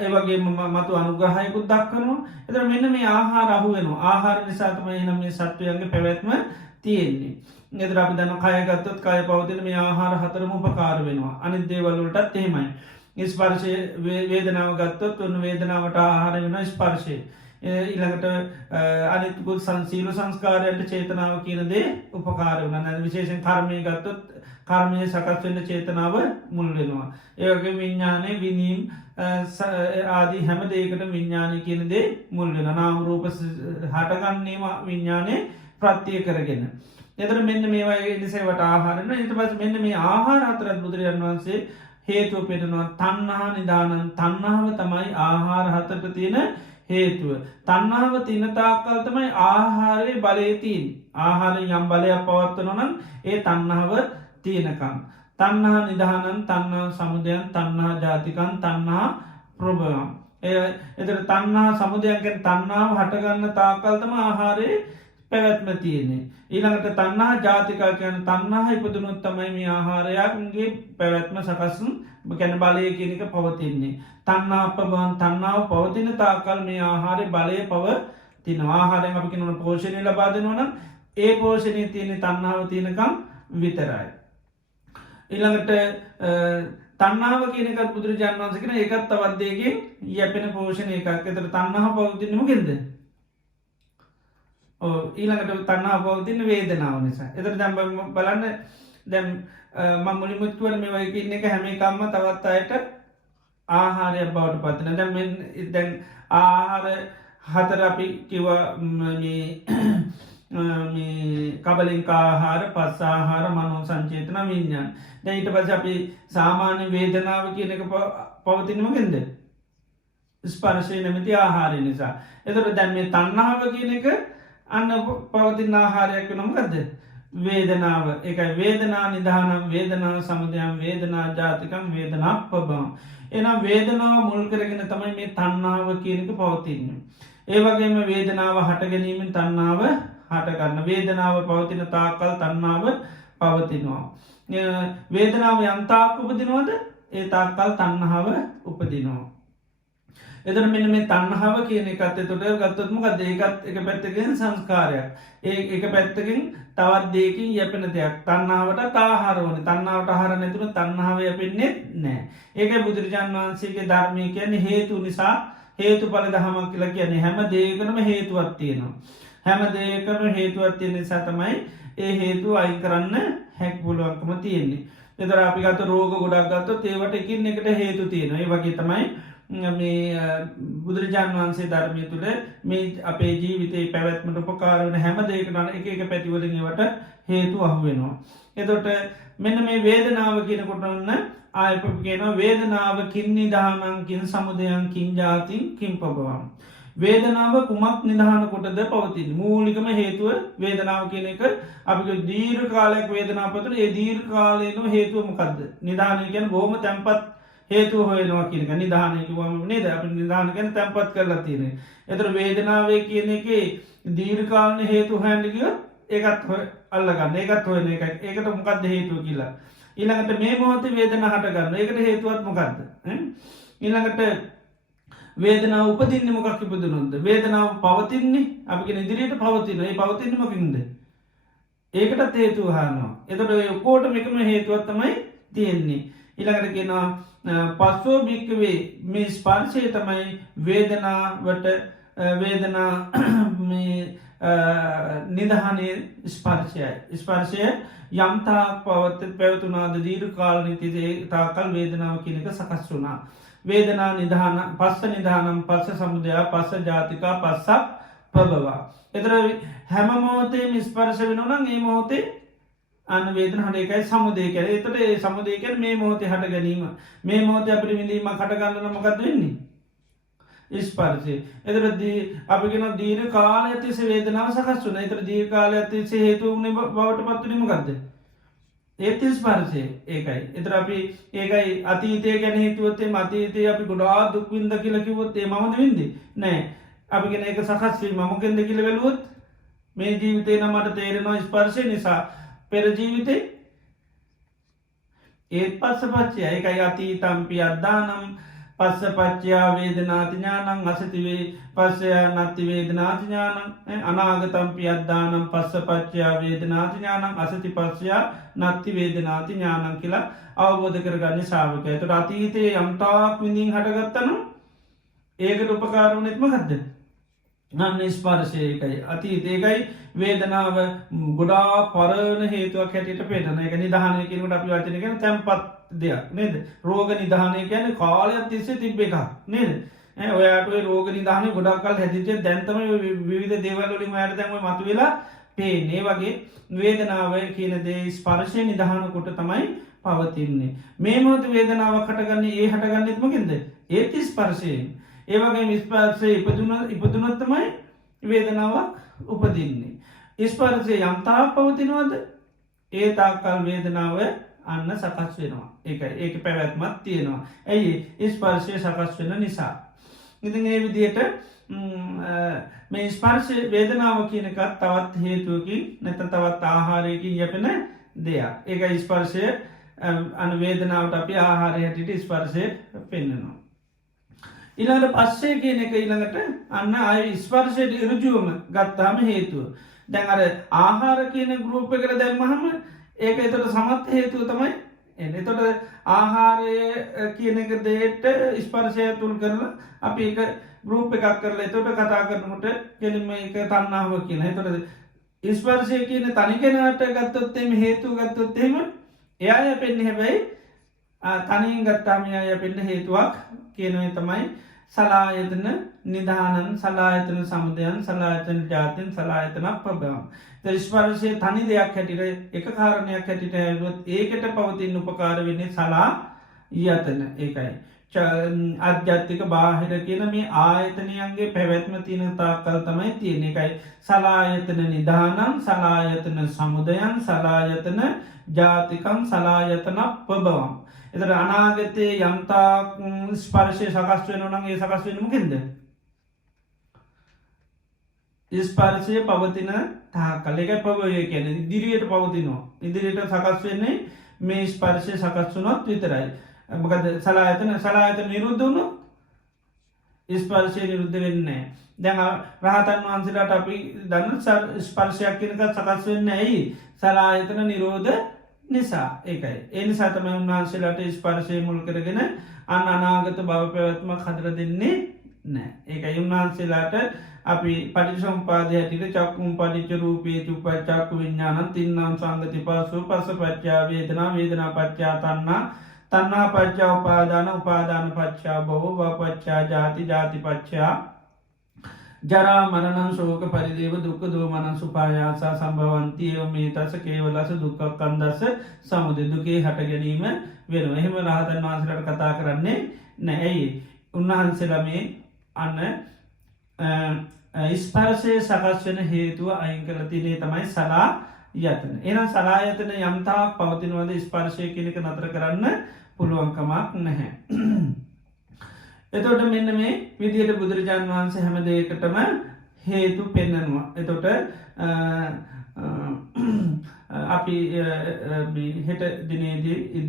ඒවගේ මතු අනුග්‍රහයකුත් දක්කනවා එතර මෙන්න මේ ආහාර අහු වෙන ආහාර නිසා තමයි නම් මේ සත්වයන්ගේ පැවැත්ම තියෙන්නේ ෙදර අපි දන්න කයගත්තත් කය පවතින මේ ආහාර හතරම උපකාර වෙනවා අනි දේවල්ලටත් එහෙමයි ස්පර්ශය වේදනාව ගත්තොත් ඔන්න වේදනාවට ආහාර වෙන ස්පර්ශය ඉළඟට අනිකුත් සංසීල සංස්කාරයට චේතනාව කියනදේ උපකාර වන විශේෂෙන් කර්මය ගත්තොත් කර්මය සකස්වෙන්න චේතනාව මුල් වෙනවා ඒවගේ විඤ්ඥානය විනීම් ආදී හැම දේකට විඤ්ඥානය කියනදේ මුල්වෙන නාම රූප හටගන්නේම විඤ්ඥානය ප්‍රත්තිය කරගෙන එතර මෙන්න මේවා නිසේවට ආහාරන්න ඉට පස් මෙන්න මේ ආහාර අතරත් බුදුරජන් වන්සේ හේතුව පෙනෙනවා තන්නා නිදානන් තන්නාව තමයි ආහාර හතට තියෙන හේතුව. තන්නාව තිනතාකල් තමයි ආහාරය බලයතින් ආහාරය යම් බලයක් පවත්වනොනම් ඒ තන්නාව තියෙනකම්. තන්නා නිදහනන් තන්නා සමුදයන් තන්නා ජාතිකන් තන්නා ප්‍රභවම්. එතර තන්නා සමුදයන්ගෙන් තන්නාව හටගන්න තාකල්තම ආහාරය පැවැත්ම තියන්නේ. ඊළඟට තන්නා ජාතිකා කියන තන්නා ඉපදුනුත් තමයි මේ ආහාරයක්ගේ පැවැත්ම සකසුන් කැන බලය කියනක පවතින්නේ. තන්නා අපබවන් තන්නාව පවතින තාකල් මේ ආහාරය බලය පව තින ආහාරයෙන් අපි නොන පෝෂණය ලබාදනවන ඒ පෝෂණය තියෙන තන්නාව තියෙනකම් විතරයි. ඊළඟට තණ්හාව කියන එකත් බුදුරජාණන් වහන්සේ කියන ඒකත් තවත් දෙයකින් යැපෙන පෝෂණ එකක්. ඒතර තණ්හාව පවතින්නේ මොකෙන්ද? ඊළඟට තණ්හාව පවතින්නේ වේදනාව නිසා. ඒතර දැන් බලන්න දැන් මම මුලින්ම කිව්වනේ මේ වගේ ඉන්න එක හැම එකක්ම තවත් අයට ආහාරයක් බවට පත් වෙනවා. දැන් ආහාර හතර අපි කිව්වා මේ කබලින්ක ආහාර, පස්ස ආහාර, මනෝ සංචේතන, විඥාන. දැන් ඊට පස්සේ අපි සාමාන්‍ය වේදනාව කියන එක පවතින්නේ මොකෙන්ද? ස්පර්ශය නැමැති ආහාරය නිසා. එතකොට දැන් මේ තණ්හාව කියන එක අන්න පවතින ආහාරයක් වෙනවා මොකද්ද? වේදනාව. ඒකයි වේදනා නිදානම්, වේදනා සමුදයම්, වේදනා ජාතිකම්, වේදනා පබම්. එහෙනම් වේදනාව මුල් කරගෙන තමයි මේ තණ්හාව කියන එක පවතින්නේ. ඒ වගේම වේදනාව හට ගැනීමෙන් තණ්හාව හට ගන්න. වේදනාව පවතින තාක්කල් තණ්හාව පවතිනවා. වේදනාව යන්තාක් උපදිනවද? ඒ තාක්කල් තණ්හාව උපදිනවා. එතකොට මෙන්න මේ තණ්හාව කියන එකත් එතකොට ගත්තොත් මොකද? ඒකත් එක පැත්තකින් සංස්කාරයක්. ඒක පැත්තකින් තවත් දෙයකින් යැපෙන දෙයක්. තණ්හාවට ආහාර ඕනේ. තණ්හාවට ආහාර නැතුව තණ්හාව යැපෙන්නේ නැහැ. ඒකයි බුදුරජාණන් වහන්සේගේ ධර්මයේ කියන්නේ හේතු නිසා හේතුඵල ධමයක් කියලා කියන්නේ. හැම දෙයකටම හේතුවක් තියෙනවා. හැම දෙයකටම හේතුවක් තියෙන නිසා තමයි ඒ හේතු අයින් කරන්න හැක් පුළුවන්කම තියෙන්නේ. එතකොට අපි ගත්ත රෝග ගොඩක් ගත්තොත් ඒවට එකින් එකට හේතු තියෙනවා. ඒ වගේ තමයි මේ බුදුරජාණන් වහන්සේ ධර්මය තුළ මේ අපේ ජීවිතේ පැවැත්මට උපකාර වන හැම දෙයකටම එක එක පැතිවලින් ඒවට හේතු අහු වෙනවා. එතකොට මෙන්න මේ වේදනාව කියනකොට ඔන්න ආයප කියනවා වේදනාව කින් නිදානං කින් සමුදයං කින් ජාතින් කින් පබවං. වේදනාව කුමක් නිදාන කොටද පවතින්නේ? මූලිකම හේතුව වේදනාව කියන එක අපි දීර්ඝ කාලයක් වේදනාව පතන ඒ දීර්ඝ කාලේනම හේතුව මොකද්ද? නිදානය කියන්නේ බොහොම තැම්පත් හේතුව හොයනවා කියන එක. නිදානය කිව්වම නේද? අපි නිදාන කියන්නේ තැම්පත් කරලා තියෙන්නේ. ඒතර වේදනාවේ කියන එකේ දීර්ඝ කාලීන හේතු හොයන්න ගියොත් ඒකත් අල්ලගන්න. ඒකත් හොයන එකයි. ඒකට මොකද්ද හේතුව කියලා. ඊළඟට මේ මොහොතේ වේදනාව හට ගන්න. ඒකට හේතුවත් මොකද්ද? ඊළඟට වේදනාව උපදින්නේ මොකක් ඉපදුනොත්ද? වේදනාව පවතින්නේ අපි කියන ඉදිරියට පවතින. ඒ පවතින්නේ මොකින්ද? ඒකටත් හේතුව හොයනවා. එතකොට ඔය ඔක්කොටම එකම හේතුවක් තමයි තියෙන්නේ. ඊළඟට කියනවා පස්සෝ භික්ඛවේ මේ ස්පර්ශය තමයි වේදනාවට වේදනා මේ නිදහනේ ස්පර්ශයයි. ස්පර්ශය යම්තාක් පැවතුනාද දීර්ඝ කාලනිතේ තාකල් වේදනාව කියන එක සකස් වුණා. වේදනා නිධාන පස්ස නිධානම් පස්ස සමුදයා පස්ස ජාතිකා පස්සක් පබවා. එතර හැම මොහොතේ ස්පර්ශ වෙනවා නම් ඒ මොහොතේ අන්න වේදන හට එකයි සමුදය කර. එතට ඒ සමුදය කර මේ මොහොතේ හට ගැනීම මේ මොහොතේ අපිට විඳීම හටගන්නන මොකක්ද වෙන්නේ? ස්පර්ශය. එතරදී අපි කියන දීර්ඝ කාලයක් තිස්සේ වේදනාව සකස් වුණා. ඒතර දීර්ඝ කාලයක් තිස්සේ හේතු වුණේ බවට පත් වුණේ මොකද්ද? ඒත් ස්පර්ශය. ඒකයි. එතර අපි ඒකයි අතීතය ගැන හිතුවොත් එම අතීතයේ අපි ගොඩාක් දුක් විඳ කියලා කිව්වොත් ඒ මමද විඳින්නේ? නෑ. අපි කියන ඒක සකස් වීම මොකෙන්ද කියලා බැලුවොත් මේ ජීවිතේ නම් මට තේරෙනවා ස්පර්ශය නිසා පෙර ජීවිතේ ඒත් පස්සපච්චය. ඒකයි අතීතම්පි අද්දානම් පස්සපච්චයා වේදනාති ඥානං අසතිවේ පස්සය නත්ති වේදනාති ඥානං අනාගතම්පි අද්දානම් පස්සපච්චයා වේදනාති ඥානං අසති පස්සයා නත්ති වේදනාති ඥානං කියලා අවබෝධ කරගන්නේ ශ්‍රාවකයා. ඒතර අතීතයේ යම්තාක් විඳින් හටගත්තනම් ඒකට උපකාර වුණෙත් මොකද්ද? අන්න ස්පර්ශය. ඒකයි අතීතය. ඒකයි වේදනාව ගොඩාක් පරණ හේතුවක් හැටියට පෙන්නන. ඒක නිදහනය කියනකොට අපි වචන කියන තැම්පත් දෙයක් නේද? රෝග නිධානය කියන්නේ කාලයක් තිස්සේ තිබ්බ එකක් නේද? ඔයාට ඔය රෝග නිධානය ගොඩක් කල් හැදිච්ච දැන් තමයි විවිධ දේවල් වලින් ඔයාට දැන් ඔය මතුවෙලා පේන්නේ. වගේ වේදනාව කියන දේ ස්පර්ශය නිධාන කොට තමයි පවතින්නේ. මේ මොහොතේ වේදනාවක් හටගන්නේ ඒ හටගන්නෙත් මොකෙන්ද? ඒත් ස්පර්ශයෙන්. ඒ වගේම ස්පර්ශය ඉපදුනොත් තමයි වේදනාවක් උපදින්නේ. ස්පර්ශය යම් තාක් පවතිනවද ඒ තාක්කල් වේදනාව අන්න සකස් වෙනවා. ඒකයි ඒක පැවැත්මක් තියෙනවා. ඇයි? ස්පර්ශය සකස් වෙන නිසා. ඉතින් ඒ විදිහට මේ ස්පර්ශ වේදනාව කියන එකත් තවත් හේතුවකින් නැත්නම් තවත් ආහාරයකින් යැපෙන දෙයක්. ඒකයි ස්පර්ශය අන වේදනාවට අපි ආහාරය හැටියට ස්පර්ශය පෙන්වනවා. ඊළඟට පස්සේ කියන එක ඊළඟට අන්න ආය ස්පර්ශයට ඍජුවම ගත්තාම හේතුව. දැන් අර ආහාර කියන ගෲප් එකට දැම්මහම ඒක ඒතර සමත් හේතුව තමයි එතොට ආහාරය කියන එක දේට ස්පර්ශය තුළ කරලා අපි එක ගරුප් එකක් කරලා එතොට කතා කරනට කෙලිම එක තන්නාව කියන තොට ස්පර්ශය කියන තනිකෙනට ගත්තොත්තෙම හේතු ගත්තොත්තෙම එයාය පෙන්න හැබැයි තනින් ගත්තාමය පෙන්න්න හේතුවක් කියනව තමයි සලායතන නිධානන් සලායතන සමුදයන් සලායතන ජාතන් සලායතනක් පබම් ස්පර්ශය තනි දෙයක් හැටිට එක කාරණයක් හැටිට හැලුවත් ඒකට පවතින් උපකාර වෙන්නේ සලා යතන ඒකයි අධ්‍යත්තික බාහිර කියන මේ ආයතනයන්ගේ පැවැත්ම තියන තාකල් තමයි තියෙන එකයි සලායතන නිධානන් සලායතන සමුදයන් සලායතන ජාතිකම් සලායතනක් පබවම් එතට අනාගතයේ යම්තා ස්පර්ශය සකස් වෙනනගේ සකස් වෙනමකින්ද ස්පර්ශය පවතින තා කලෙක පවය කියන ඉදිරියට පවතිනවා ඉදිරියට සකස් වෙන්නේ මේ ස්පර්ශය සකස්වනොත් විතරයි මොකද සලායතන නිරුද්ධ වුණු ස්පර්ශය නිරුද්ධ වෙන්නේ දැන් රහතන් වහන්සේලාට අපි දන්න ස්පර්ශයක් කියනක සකස් වෙන්න ඇයි සලායතන නිරෝධ නිසා ඒකයි ඒ නිසා තමයි උන්වහන්සේලාට ස්පර්ශය මුල් කරගෙන අනාගත භව පැවැත්ම හදර දෙන්නේ නෑ ඒකයි උන්වහන්සේලාට අපි පටිසම්පාදය ඇතිට චක්කුම් පටිච්ච රූපේ චුප චක්කු විඤ්ඥානන් තින්නම් සංගති පසු පස පච්චා වේදනා වේදනා පච්චා තන්නා පච්චා උපාදාන උපාදාන පච්චා බව පච්චා ජාති ජාති පච්චා ජරා මරණන් ශෝක පරිදේව දුක්ක දෝමනන් සුපායාසා සම්භවන්තියව මේ තස කේවලස දුක්කක් කන්දස සමුද දුකේ හට ගැනීම වෙන එහෙම රහතන් වහන්සලට කතා කරන්නේ නැඇයි උන්වහන්සේලමේ අන්න ස්පර්ශය සකස් වෙන හේතුව අයින් කළ තිනේ තමයි සලා යතන එනම් සලායතන යම්තා පවතිනවද ස්පර්ශය කෙනෙක නතර කරන්න පුළුවන්කමක් නැහැ එතොට මෙන්න මේ විදියට බුදුරජාණන් වහන්සේ හැම දෙයකටම හේතු පෙන්නනවා එතොට අපි හෙට දිනේදී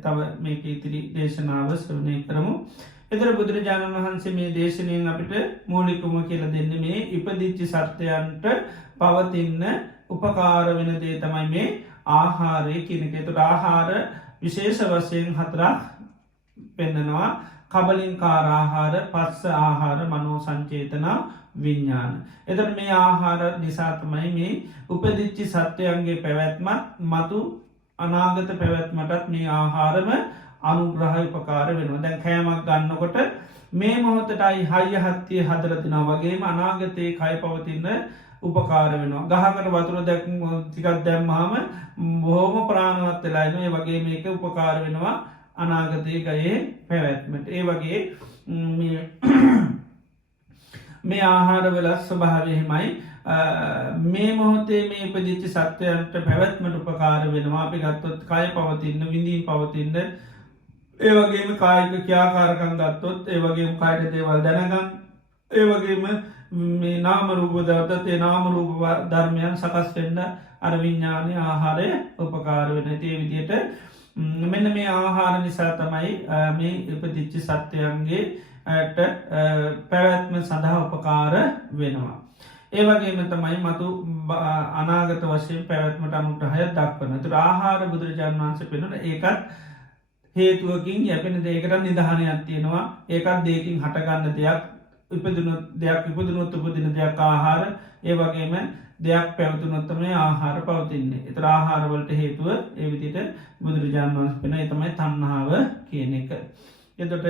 තව මේක ඉතිරි දේශනාව ශ්‍රවණය කරමු එතර බුදුරජාණන් වහන්සේ මේ දේශනයෙන් අපිට මූලිකුම කියල දෙන්න මේ ඉපදිච්චි සත්‍යයන්ට පවතින්න උපකාර වෙන දේ තමයි මේ ආහාරය කියනක තුට ආහාර විශේෂ වශයෙන් හතරක් පෙන්නනවා කබලින් කාරාහාර පස්ස ආහාර මනෝ සංචේතනා විඤ්ඥාන. එතට මේ ආහාර නිසාතමයි මේ උපදිච්චි සත්‍යයන්ගේ පැවැත්මත් මතු අනාගත පැවැත්මටත් මේ ආහාරම අනුග්‍රහය උපකාර වෙනවා දැන් කෑමක් ගන්නකොට මේ මොහොතටයි හයිය හත්තිය හදරතින වගේම අනාගතයේ කය පවතින්න උපකාර වෙනවා ගහකට වතුර දැක් තිකත් දැම්මහම බොහෝම ප්‍රාණවත් වෙලායින ඒ වගේ මේක උපකාර වෙනවා අනාගතයකයේ පැවැත්මට ඒ වගේ මේ ආහාර වෙලස් ස්වභාවහෙමයි මේ මොහොතේ මේ පදිච්චි සත්‍යයන්ට පැවැත්මට උපකාර වෙනවා අපි ගත්තොත් කය පවතින්න විඳීන් පවතින්න ඒවගේම කායික ක්‍යාකාරකන් ගත්තොත් ඒවගේම කායට දේවල් දැනගම් ඒවගේම මේ නාමරූපදවතත් ඒ නාමරූප ධර්මයන් සකස් වෙන්න අර විඤ්ඥානය ආහාරය උපකාර වෙන තිය විදියට මෙන්න මේ ආහාර නිසා තමයි මේ ඉපදිච්චි සත්‍යයන්ගේ පැවැත්ම සඳහා උපකාර වෙනවා. ඒවගේම තමයි මතු අනාගත වශයෙන් පැවැත්මට අනුටහය දක්වන තුර ආහාර බුදුරජාණන් වහන්ස පෙනුන ඒකත් හේතුවකින් යැපෙන දේකට නිධානයක් තියෙනවා ඒකත් දෙකින් හටගන්න දෙයක් ඉපදුණු දෙයක් ඉපදුණුත් උපදින දෙයක් ආහාර ඒ වගේම දෙයක් පැවතුනොත්තම ආහාර පවතින්නේ එත ආහාරවලට හේතුව ඒවිදිට බුදුරජාණන් වන්ස පෙන තමයි තන්නාව කියන එක. එතොට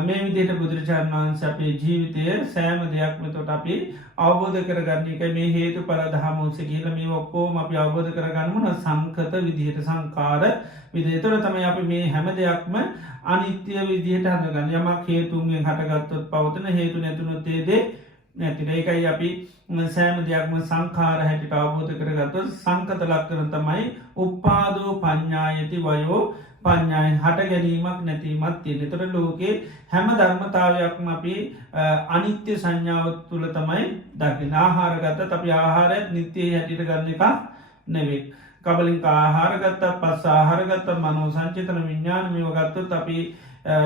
මේ විදියට බුදුරජාණන් වන්ස අපේ ජීවිතය සෑම දෙයක්ම තොට අපි අවබෝධ කරගන්න එක මේ හේතු පලදහමෝස කියල මේ ඔක්කෝම අපි අවබෝධ කරගන්නමන සංකත විදිහට සංකාර විදිතොට තමයි අපි මේ හැම දෙයක්ම අනිත්‍ය විදිහට හඳගන්න යමක් හේතුන්ගෙන් හටගත්තොත් පවතන හේතු නැතුනොත්තේදේ නැතිට ඒකයි අපි සෑම දෙයක්ම සංකාර හැටිට අවබෝධ කරගත්තු සංකත ලක්කරන තමයි උපාදෝ පඤ්ඥායති වයෝ පඤ්ඥායෙන් හට ගැනීමක් නැතිීමත් තියෙන තොට ලෝකේ හැම ධර්මතාවයක්ම අපි අනිත්‍ය සංඥාවත් තුළ තමයි දකින ආහාරගත්ත අපි ආහාරත් නිත්‍යය හැටිට ගන්න එක නෙවෙක් කබලින් ආහාරගත්ත පස් ආහාරගත්ත මනෝ සංචිතන විඤ්ඥාන මේ ගත්තොත් අපි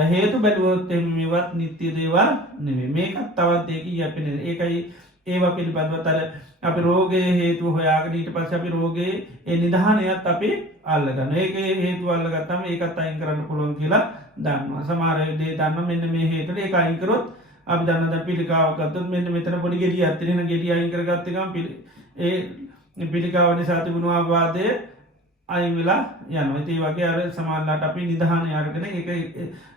හේතු බැලුවොත් එමවත් නිත්‍ය දේවල් නෙවේ මේකත් තවත් දෙක යැපෙන ඒකයි ඒවා පිළිබඳව තර අපි රෝගය හේතු හොයාගනීට පස අපි රෝගේ නිධානයත් අපි අල්ලගන්න ඒක හේතු අල්ලගත්තම ඒකත් අයින් කරන්න පුළුවන් කියලා දන්නවා සමහර දේ දන්න මෙන්න මේ හේතුවට ඒක අයින් කරොත් අපි දන්න පිළිකාවක් ගත්තොත් මෙන්න මෙතන පොඩි ගෙඩියක් තියෙන ගෙඩිය අයින් කරගත්ත ගමන් ඒ පිළිකාව නිසා තිබුණු ආබාධය අයින් වෙලා යනවා ඉතින් ඒ වගේ අර සමහරලාට අපි නිදහාන අරගෙන ඒක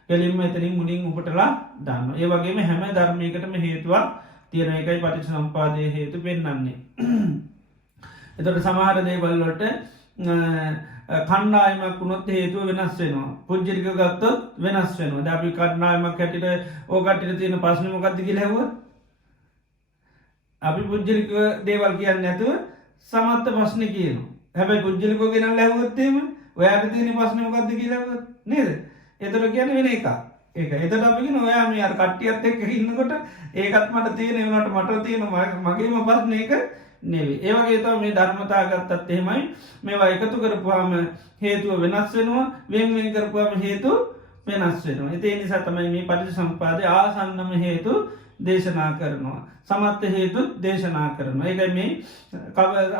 කෙලින්ම එතනින් මුලින් උපටලා දානවා ඒ වගේම හැම ධර්මයකටම හේතුවක් තියෙන එකයි පටිච්චසමුප්පාදයේ හේතු පෙන්වන්නේ එතකොට සමහර දේවල් වලට කණ්ඩායමක් වුණොත් හේතුව වෙනස් වෙනවා පුජ්‍යලික ගත්තොත් වෙනස් වෙනවා දැන් අපි කණ්ඩායමක් හැටියට ඕකටට තියෙන ප්‍රශ්නේ මොකක්ද කියලා ඇහුවොත් අපි පුජ්‍යලික දේවල් කියන්නේ නැතුව සමත්ත ප්‍රශ්නේ කියනවා හැබැයි පුජ්‍යලිකව ගෙනල්ලා ඇහුවොත් එහෙම ඔයාට තියෙන ප්‍රශ්නේ මොකක්ද කියලා ඇහුවොත් නේද එතකොට කියන්නේ වෙන එකක් ඒක එතකොට අපි කියන ඔයා මේ අර කට්ටියත් එක්ක ඉන්නකොට ඒකත් මට තියෙන ඒ වුණාට මට තියෙන මගේම ප්‍රශ්නේ ඒක නෙවෙයි ඒ වගේ තමයි මේ ධර්මතා ගත්තත් එහෙමයි මේවා එකතු කරපුවාම හේතුව වෙනස් වෙනවා වෙන වෙන කරපුවාම හේතු වෙනස් වෙනවා ඒ නිසා තමයි මේ පටිච්චසමුප්පාදේ ආසන්නම හේතු දේශනා කරනවා සමත්ත හේතු දේශනා කරනවා ඒකයි මේ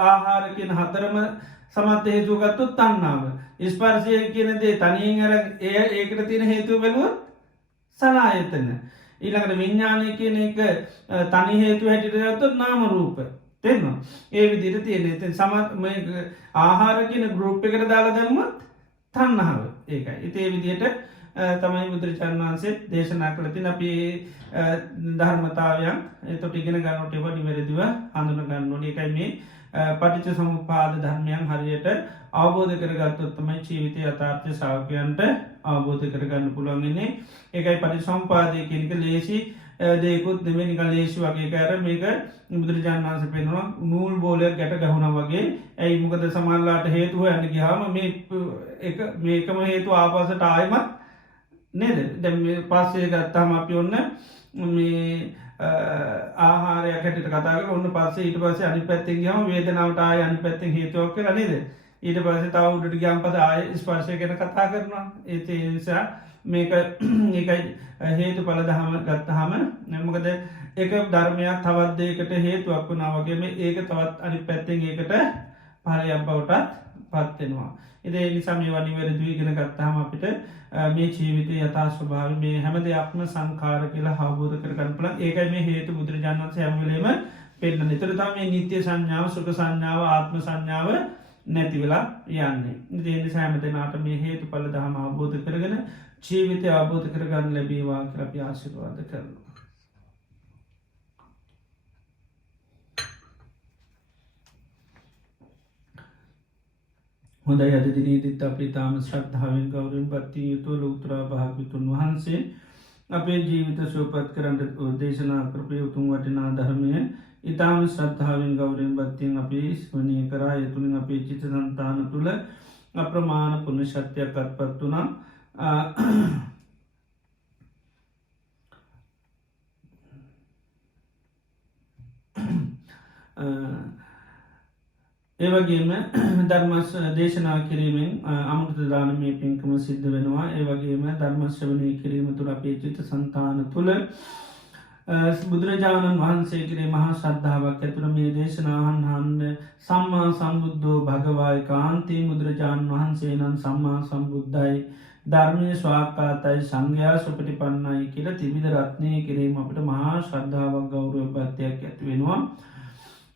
ආහාර කියන හතරම සමත්ත හේතුව ගත්තොත් තණ්හාව ස්පර්ශය කියන දේ තනියෙන් අර ඒකට තියෙන හේතුව බැලුවොත් සලආයතන ඊළඟට විඥානය කියන එක තනි හේතු හැටියට ගත්තොත් නාම රූප තේරෙනවද ඒ විදිහට තියෙන ඉතින් මේ ආහාර කියන ගෲප් එකට දාලා දැම්මොත් තණ්හාව ඒකයි ඉතින් ඒ විදිහට තමයි බුදුරජාණන් වහන්සේ දේශනා කළ තියෙන අපි ධර්මතාවයන් එතකොට ඉගෙන ගන්නකොට ඒවා නිවැරදිව හඳුනා ගන්න ඕනේ ඒකයි මේ පටිච්චසමුප්පාද ධර්මයන් හරියට අවබෝධ කරගත්තොත් තමයි ජීවිතයේ යථාර්ථය ශ්‍රාවකයන්ට අවබෝධ කරගන්න පුළුවන් වෙන්නේ ඒකයි පටිච්චසමුප්පාදය කියන එක ලේසි දෙයක්වත් නෙමෙයි නිකන් ලේසි වගේ එකක් මේක බුදුරජාණන් වහන්සේ පෙන්නනවා නූල් බෝලයක් ගැට ගහනවා වගේ ඇයි මොකද සමහරලාට හේතු හොයන්න ගියාම මේකම හේතුව ආපස්සට ආයෙමත් නේද දැන් මේ පස්සේ ගත්තාම අපි ඔන්න මේ ආහාරයක් හැටියට කතා කරලා ඔන්න පස්සේ ඊට පස්සේ අනිත් පැත්තෙන් ගියාම වේදනාවට ආයෙ අනිත් පැත්තෙන් හේතුවක් කියලා නේද ඊට පස්සේ තව උඩට ගියාම පස්සේ ආයෙ ස්පර්ශය ගැන කතා කරනවා ඒ නිසා මේක ඒකයි හේතුඵල ධම ගත්තාම මොකද එක ධර්මයක් තවත් දෙයකට හේතුවක් වුණා වගේ මේ ඒක තවත් අනිත් පැත්තෙන් ඒකට ඵලයක් බවට පත් වෙනවා ඒ නිසා මේ වනිවැරදි ඉගෙන ගත්තාම අපිට මේ ජීවිතයේ යථා ස්වභාවය මේ හැම දෙයක්ම සංඛාර කියලා අවබෝධ කරගන්න පුළුවන් ඒකයි මේ හේතු බුදුරජාණන් වහන්සේ හැම වෙලේම පෙන්නන්නේ. ඒතර තමයි මේ නිත්‍ය සංඥාව සුඛ සංඥාව ආත්ම සංඥාව නැති වෙලා යන්නේ. ඒ නිසා හැම දෙනාට මේ හේතුඵල ධම අවබෝධ කරගෙන ජීවිතය අවබෝධ කරගන්න ලැබේවා කියලා අපි ආශිර්වාද කරනවා. හොඳයි අද දිනේදීත් අපි තාම ශ්‍රද්ධාවෙන් ගෞරවයෙන් පත්තිය යුතු ලෝතර භාග්‍යතුන් වහන්සේ අපේ ජීවිත සුවපත් කරන්න දේශනා කරපු උතුම් වටිනා ධර්මය ඊටාම ශ්‍රද්ධාවෙන් ගෞරවයෙන් පත්තියෙන් අපි ස්මරණය කරා ඒ තුලින් අපේ චිත්තසංතාන තුල අප්‍රමාණ පුණ්‍ය ශක්තියක් අත්පත් වුණා. ඒවගේම ධර්මස් දේශනා කිරීමෙන් අමෘත දානමය පින්කම සිද්ධ වෙනවා ඒවගේම ධර්මශ්‍රවණය කිරීම තුළ අපේ චිත්ත සන්තාන තුළ බුදුරජාණන් වහන්සේ කරේ මහා ශ්‍රද්ධාවක් ඇතුළ මේ දේශනාහන් හන්ද සම්මා සම්බුද්ධෝ භගවායි කාන්තී බුදුරජාණන් වහන්සේ නම් සම්මා සම්බුද්ධයි ධර්මය ස්වාක්කාතයි සංඝයා සුපටිපන්නයි කියලා ත්‍රිවිධ රත්නය කිරීම අපට මහා ශ්‍රද්ධාවක් ගෞරවපත්යක් ඇති වෙනවා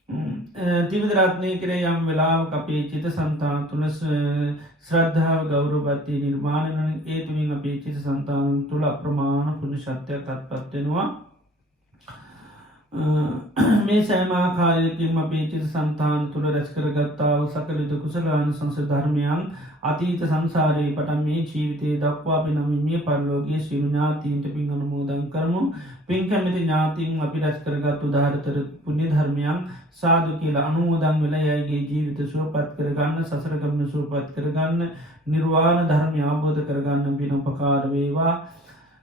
ත්‍රිවිධ රත්නය කරේ යම් වෙලාවක අපේ චිත්ත සන්තාන තුළ ශ්‍රද්ධාව ගෞරවපත්තිය නිර්මාණය ඒ තුලින් අපේ චිත්ත සන්තාන තුළ අප්‍රමාණ පුණ්‍ය ශක්තියක් අත්පත් වෙනවා මේ සෑම ආකාරයකින් අපේ චිත්ත සන්තාන තුළ රැස් කරගත්තා වූ සකල දුක් කුසලානිසංස ධර්මයන් අතීත සංසාරයේ පටන් මේ ජීවිතයේ දක්වා අපි නම් මිය පරලෝකීය සියලු ඥාතීන්ට පින් අනුමෝදන් කරමු. පින් කැමති ඥාතීන් අපි රැස් කරගත් උදාහරතර පුණ්‍ය ධර්මයන් සාදු කියලා අනුමෝදන් වෙලා යයිගේ ජීවිත සුවපත් කරගන්න සසර ගමන සුවපත් කරගන්න නිර්වාණ ධර්මය අවබෝධ කරගන්න පින් උපකාර වේවා.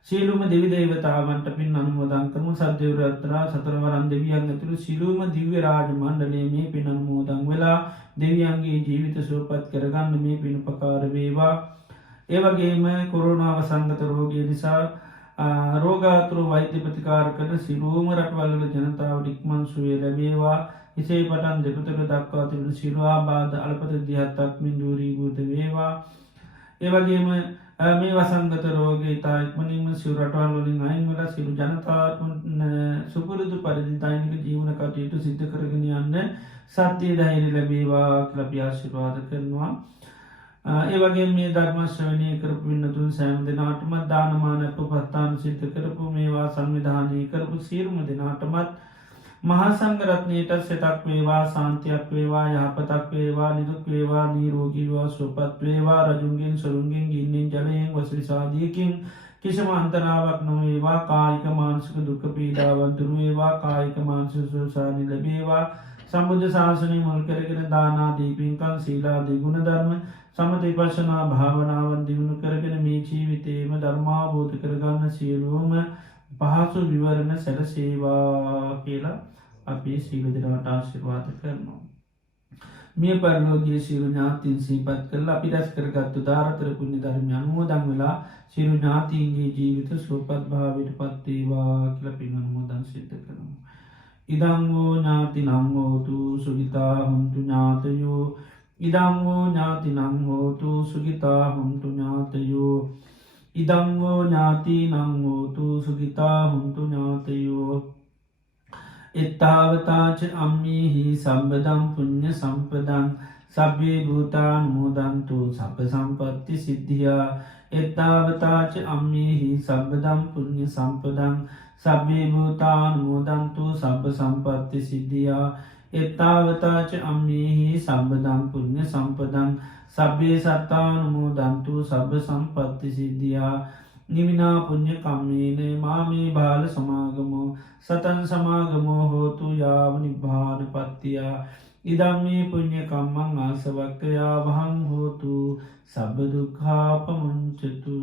සියලුම දෙවි දේවතාවන්ට පින් අනුමෝදන් කරමු. සද්දේව රත්නා සතරවරන් දෙවියන් ඇතුළු සියලුම දිව්‍ය රාජ මණ්ඩලයේ මේ පින් අනුමෝදන් වෙලා දෙවියන්ගේ ජීවිත සුවපත් කරගන්න මේ පින් උපකාර වේවා. ඒ වගේම කොරෝනා වසංගත රෝගය නිසා රෝගාතුර වෛද්‍ය ප්‍රතිකාර කරන සිරුවම රටවල්වල ජනතාවට ඉක්මන් සුවය ලැබේවා. එසේ පටන් දෙපතක දක්වා තිබෙන සිරුවාබාධ අලපත දිහත්තක්මින් දූරීභූත වේවා. ඒවගේම මේ වසංගත රෝග ඉතා ඉක්මනින්ම සිවරටවල් වලින් අයින්වල සිරු ජනතාවට සුපුරුදු පරිදි දෛනික ජීවන කටයුතු සිද්ධ කරගෙන යන්න සත්‍යය ධෛර්ය ලැබේවා කියලා අපි ආශිර්වාද කරනවා. ඒවගේ මේ ධර්මශ්‍රවනය කරපු වින්නතුන් සෑම දෙනාටමත් දානමානප පත්තාන සිද්ධ කරපු මේවා සංවිධානය කරපු සීරුම දෙනාටමත් මහාසංගරත්නයට සෙතක් වේවා සාන්තියක් වේවා යහපතක් වේවා නිදුක් වේවා නීරෝගීවා සුවපත් වේවා රජුන්ගෙන් සරුන්ගෙන් ගින්නෙන් ජලයෙන් වසරිසාදියකින් කිසිම අන්තරාවක් නොවේවා කායික මානසික දුක පීඩාවන්තුරු වේවා කායික මානසික සුවසානි ලැබේවා සම්බුද්ධ ශාසනය මුල් කරගෙන දානාදී පින්කම් සීලාදී ගුණධර්ම සමතිපශනා භාවනාවන් දියුණු කරගෙන මේ ජීවිතේම ධර්මාබෝධ කරගන්න සියලුම පහසු විවරණ සැලසේවා කියලා අපේ සීල දෙනාට ආශිර්වාද කරනවා. මේ පරලෝකීය සියලු ඥාතීන් සිහිපත් කරලා අපි රැස් කරගත්තු දාරතර පුණ්‍ය ධර්ම අනුමෝදන් වෙලා සියලු ඥාතීන්ගේ ජීවිත සුවපත් භාවයට පත් වේවා කියලා පින් අනුමෝදන් සිද්ධ කරනවා. ඉදං වූ ඥාතිනං හෝතු සුඛිතා හොන්තු ඥාතයෝ ඉදං වූ ඥාතිනං හෝතු සුඛිතා හොන්තු ඥාතයෝ ඉදං වූ ඥාතිනං හෝතු සුඛිතා හොන්තු ඥාතයෝ එත්තාවතාච අම්මිහි සම්බදම් පුඤ්ඤ සම්පදං සබ්බේ භූතානුමෝදන්තු සබ්බ සම්පත්ති සිද්ධියා එත්තාවතාච අම්මිහි සම්බදම් පුඤ්ඤ සම්පදං සබ්බේ භූතානුමෝදන්තු සබ්බ සම්පත්ති සිද්ධියා එත්තාවතාච අම්මිහි සම්බදම් පුඤ්ඤ සම්පදං සබ්බේ සත්තානුමෝදන්තු සබ්බ සම්පත්ති සිද්ධියා නිමිනා පුඤ්ඤ කම්මේන මාමේ බාල සමාගමෝ සතන් සමාගමෝ හෝතු යාව නිබ්බානපත්තිය ඉදම්මේ පුඤ්ඤ කම්මං ආසවක්ඛයා වහං හෝතු සබ්බ දුක්ඛාපමුංචතු.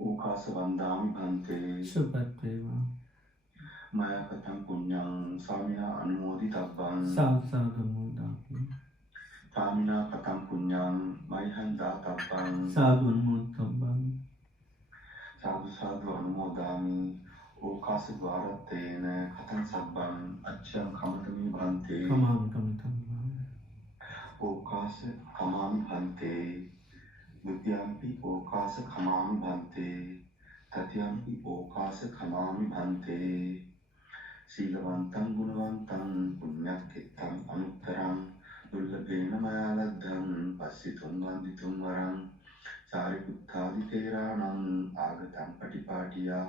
ඕකාස වන්දාමි භන්තේ සුපත් වේවා. මයකතං පුඤ්ඤං සාමිනා අනුමෝදිතබ්බං සාසාගමෝදාපි සාමිනා කතං පුඤ්ඤං මයිහං දාතබ්බං සාදු අනුමෝදතබ්බං සාදු සාදු අනුමෝදාමි ඕකාස ද්වාරත්තේන කතං සබ්බං අච්ඡං කමතමි භන්තේ කමාම කමිතං ඕකාස කමාමි භන්තේ ဒုတိယံ පි ඕකාස කමාමි භන්තේ තතියම්පි ඕකාස කමාමි භන්තේ සීලවන්තං ගුණවන්තං පුඤ්ඤක්ඛිතං අනුත්තරං දුර්ලභේන මයා ලද්ධං පස්සිතුං වන්දිතුං වරං සාරිපුත්තාදි තේරාණං ආගතං පටිපාටියා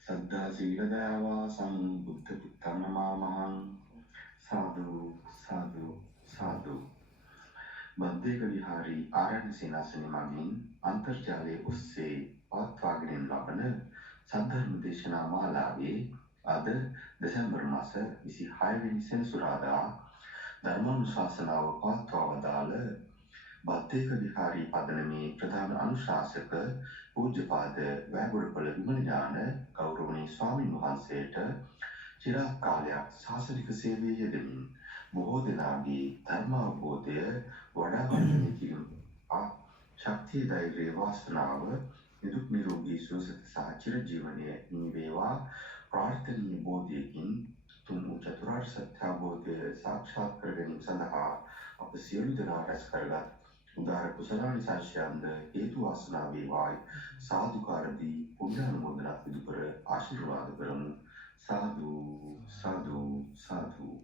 සද්ධා සීල දයාවාසං බුද්ධ පුත්තං නමාමහං සාදු සාදු සාදු. බද්දේක විහාරී ආරණ්‍ය සේනාසන මගින් අන්තර්ජාලයේ ඔස්සේ පවත්වාගෙන ලබන සද්ධර්ම දේශනා මාලාවේ අද දෙසැම්බර් මාස 26 වෙනි සෙනසුරාදා ධර්මානුශාසනාව පවත්වා වදාළ බද්දේක විහාරී පදනමේ ප්‍රධාන අනුශාසක පූජ්‍යපාද වැගුරුපළ විමල ඥාන ගෞරවනීය ස්වාමීන් වහන්සේට චිරාත් කාලයක් ශාසනික සේවයේ යෙදමින් බොහෝ දෙනාගේ ධර්ම අවබෝධය වඩා වර්ධනය කිරීම ශක්තිය ධෛර්ය වාසනාව නිදුක් නිරෝගී සුවසත සහ චිරජීවනයේ නිවේවා ප්‍රාර්ථනීය බෝධියකින් තුන් චතුරාර්ය සත්‍ය අවබෝධය සාක්ෂාත් කර ගැනීම සඳහා අප සියලු දෙනා රැස් කරගත් උදාර කුසලානිසංසයන්ද හේතු වාසනා වේවායි සාදුකාරදී පුණ්‍යානුමෝදනා සිදු කර ආශිර්වාද කරමු. සාදු සාදු සාදු.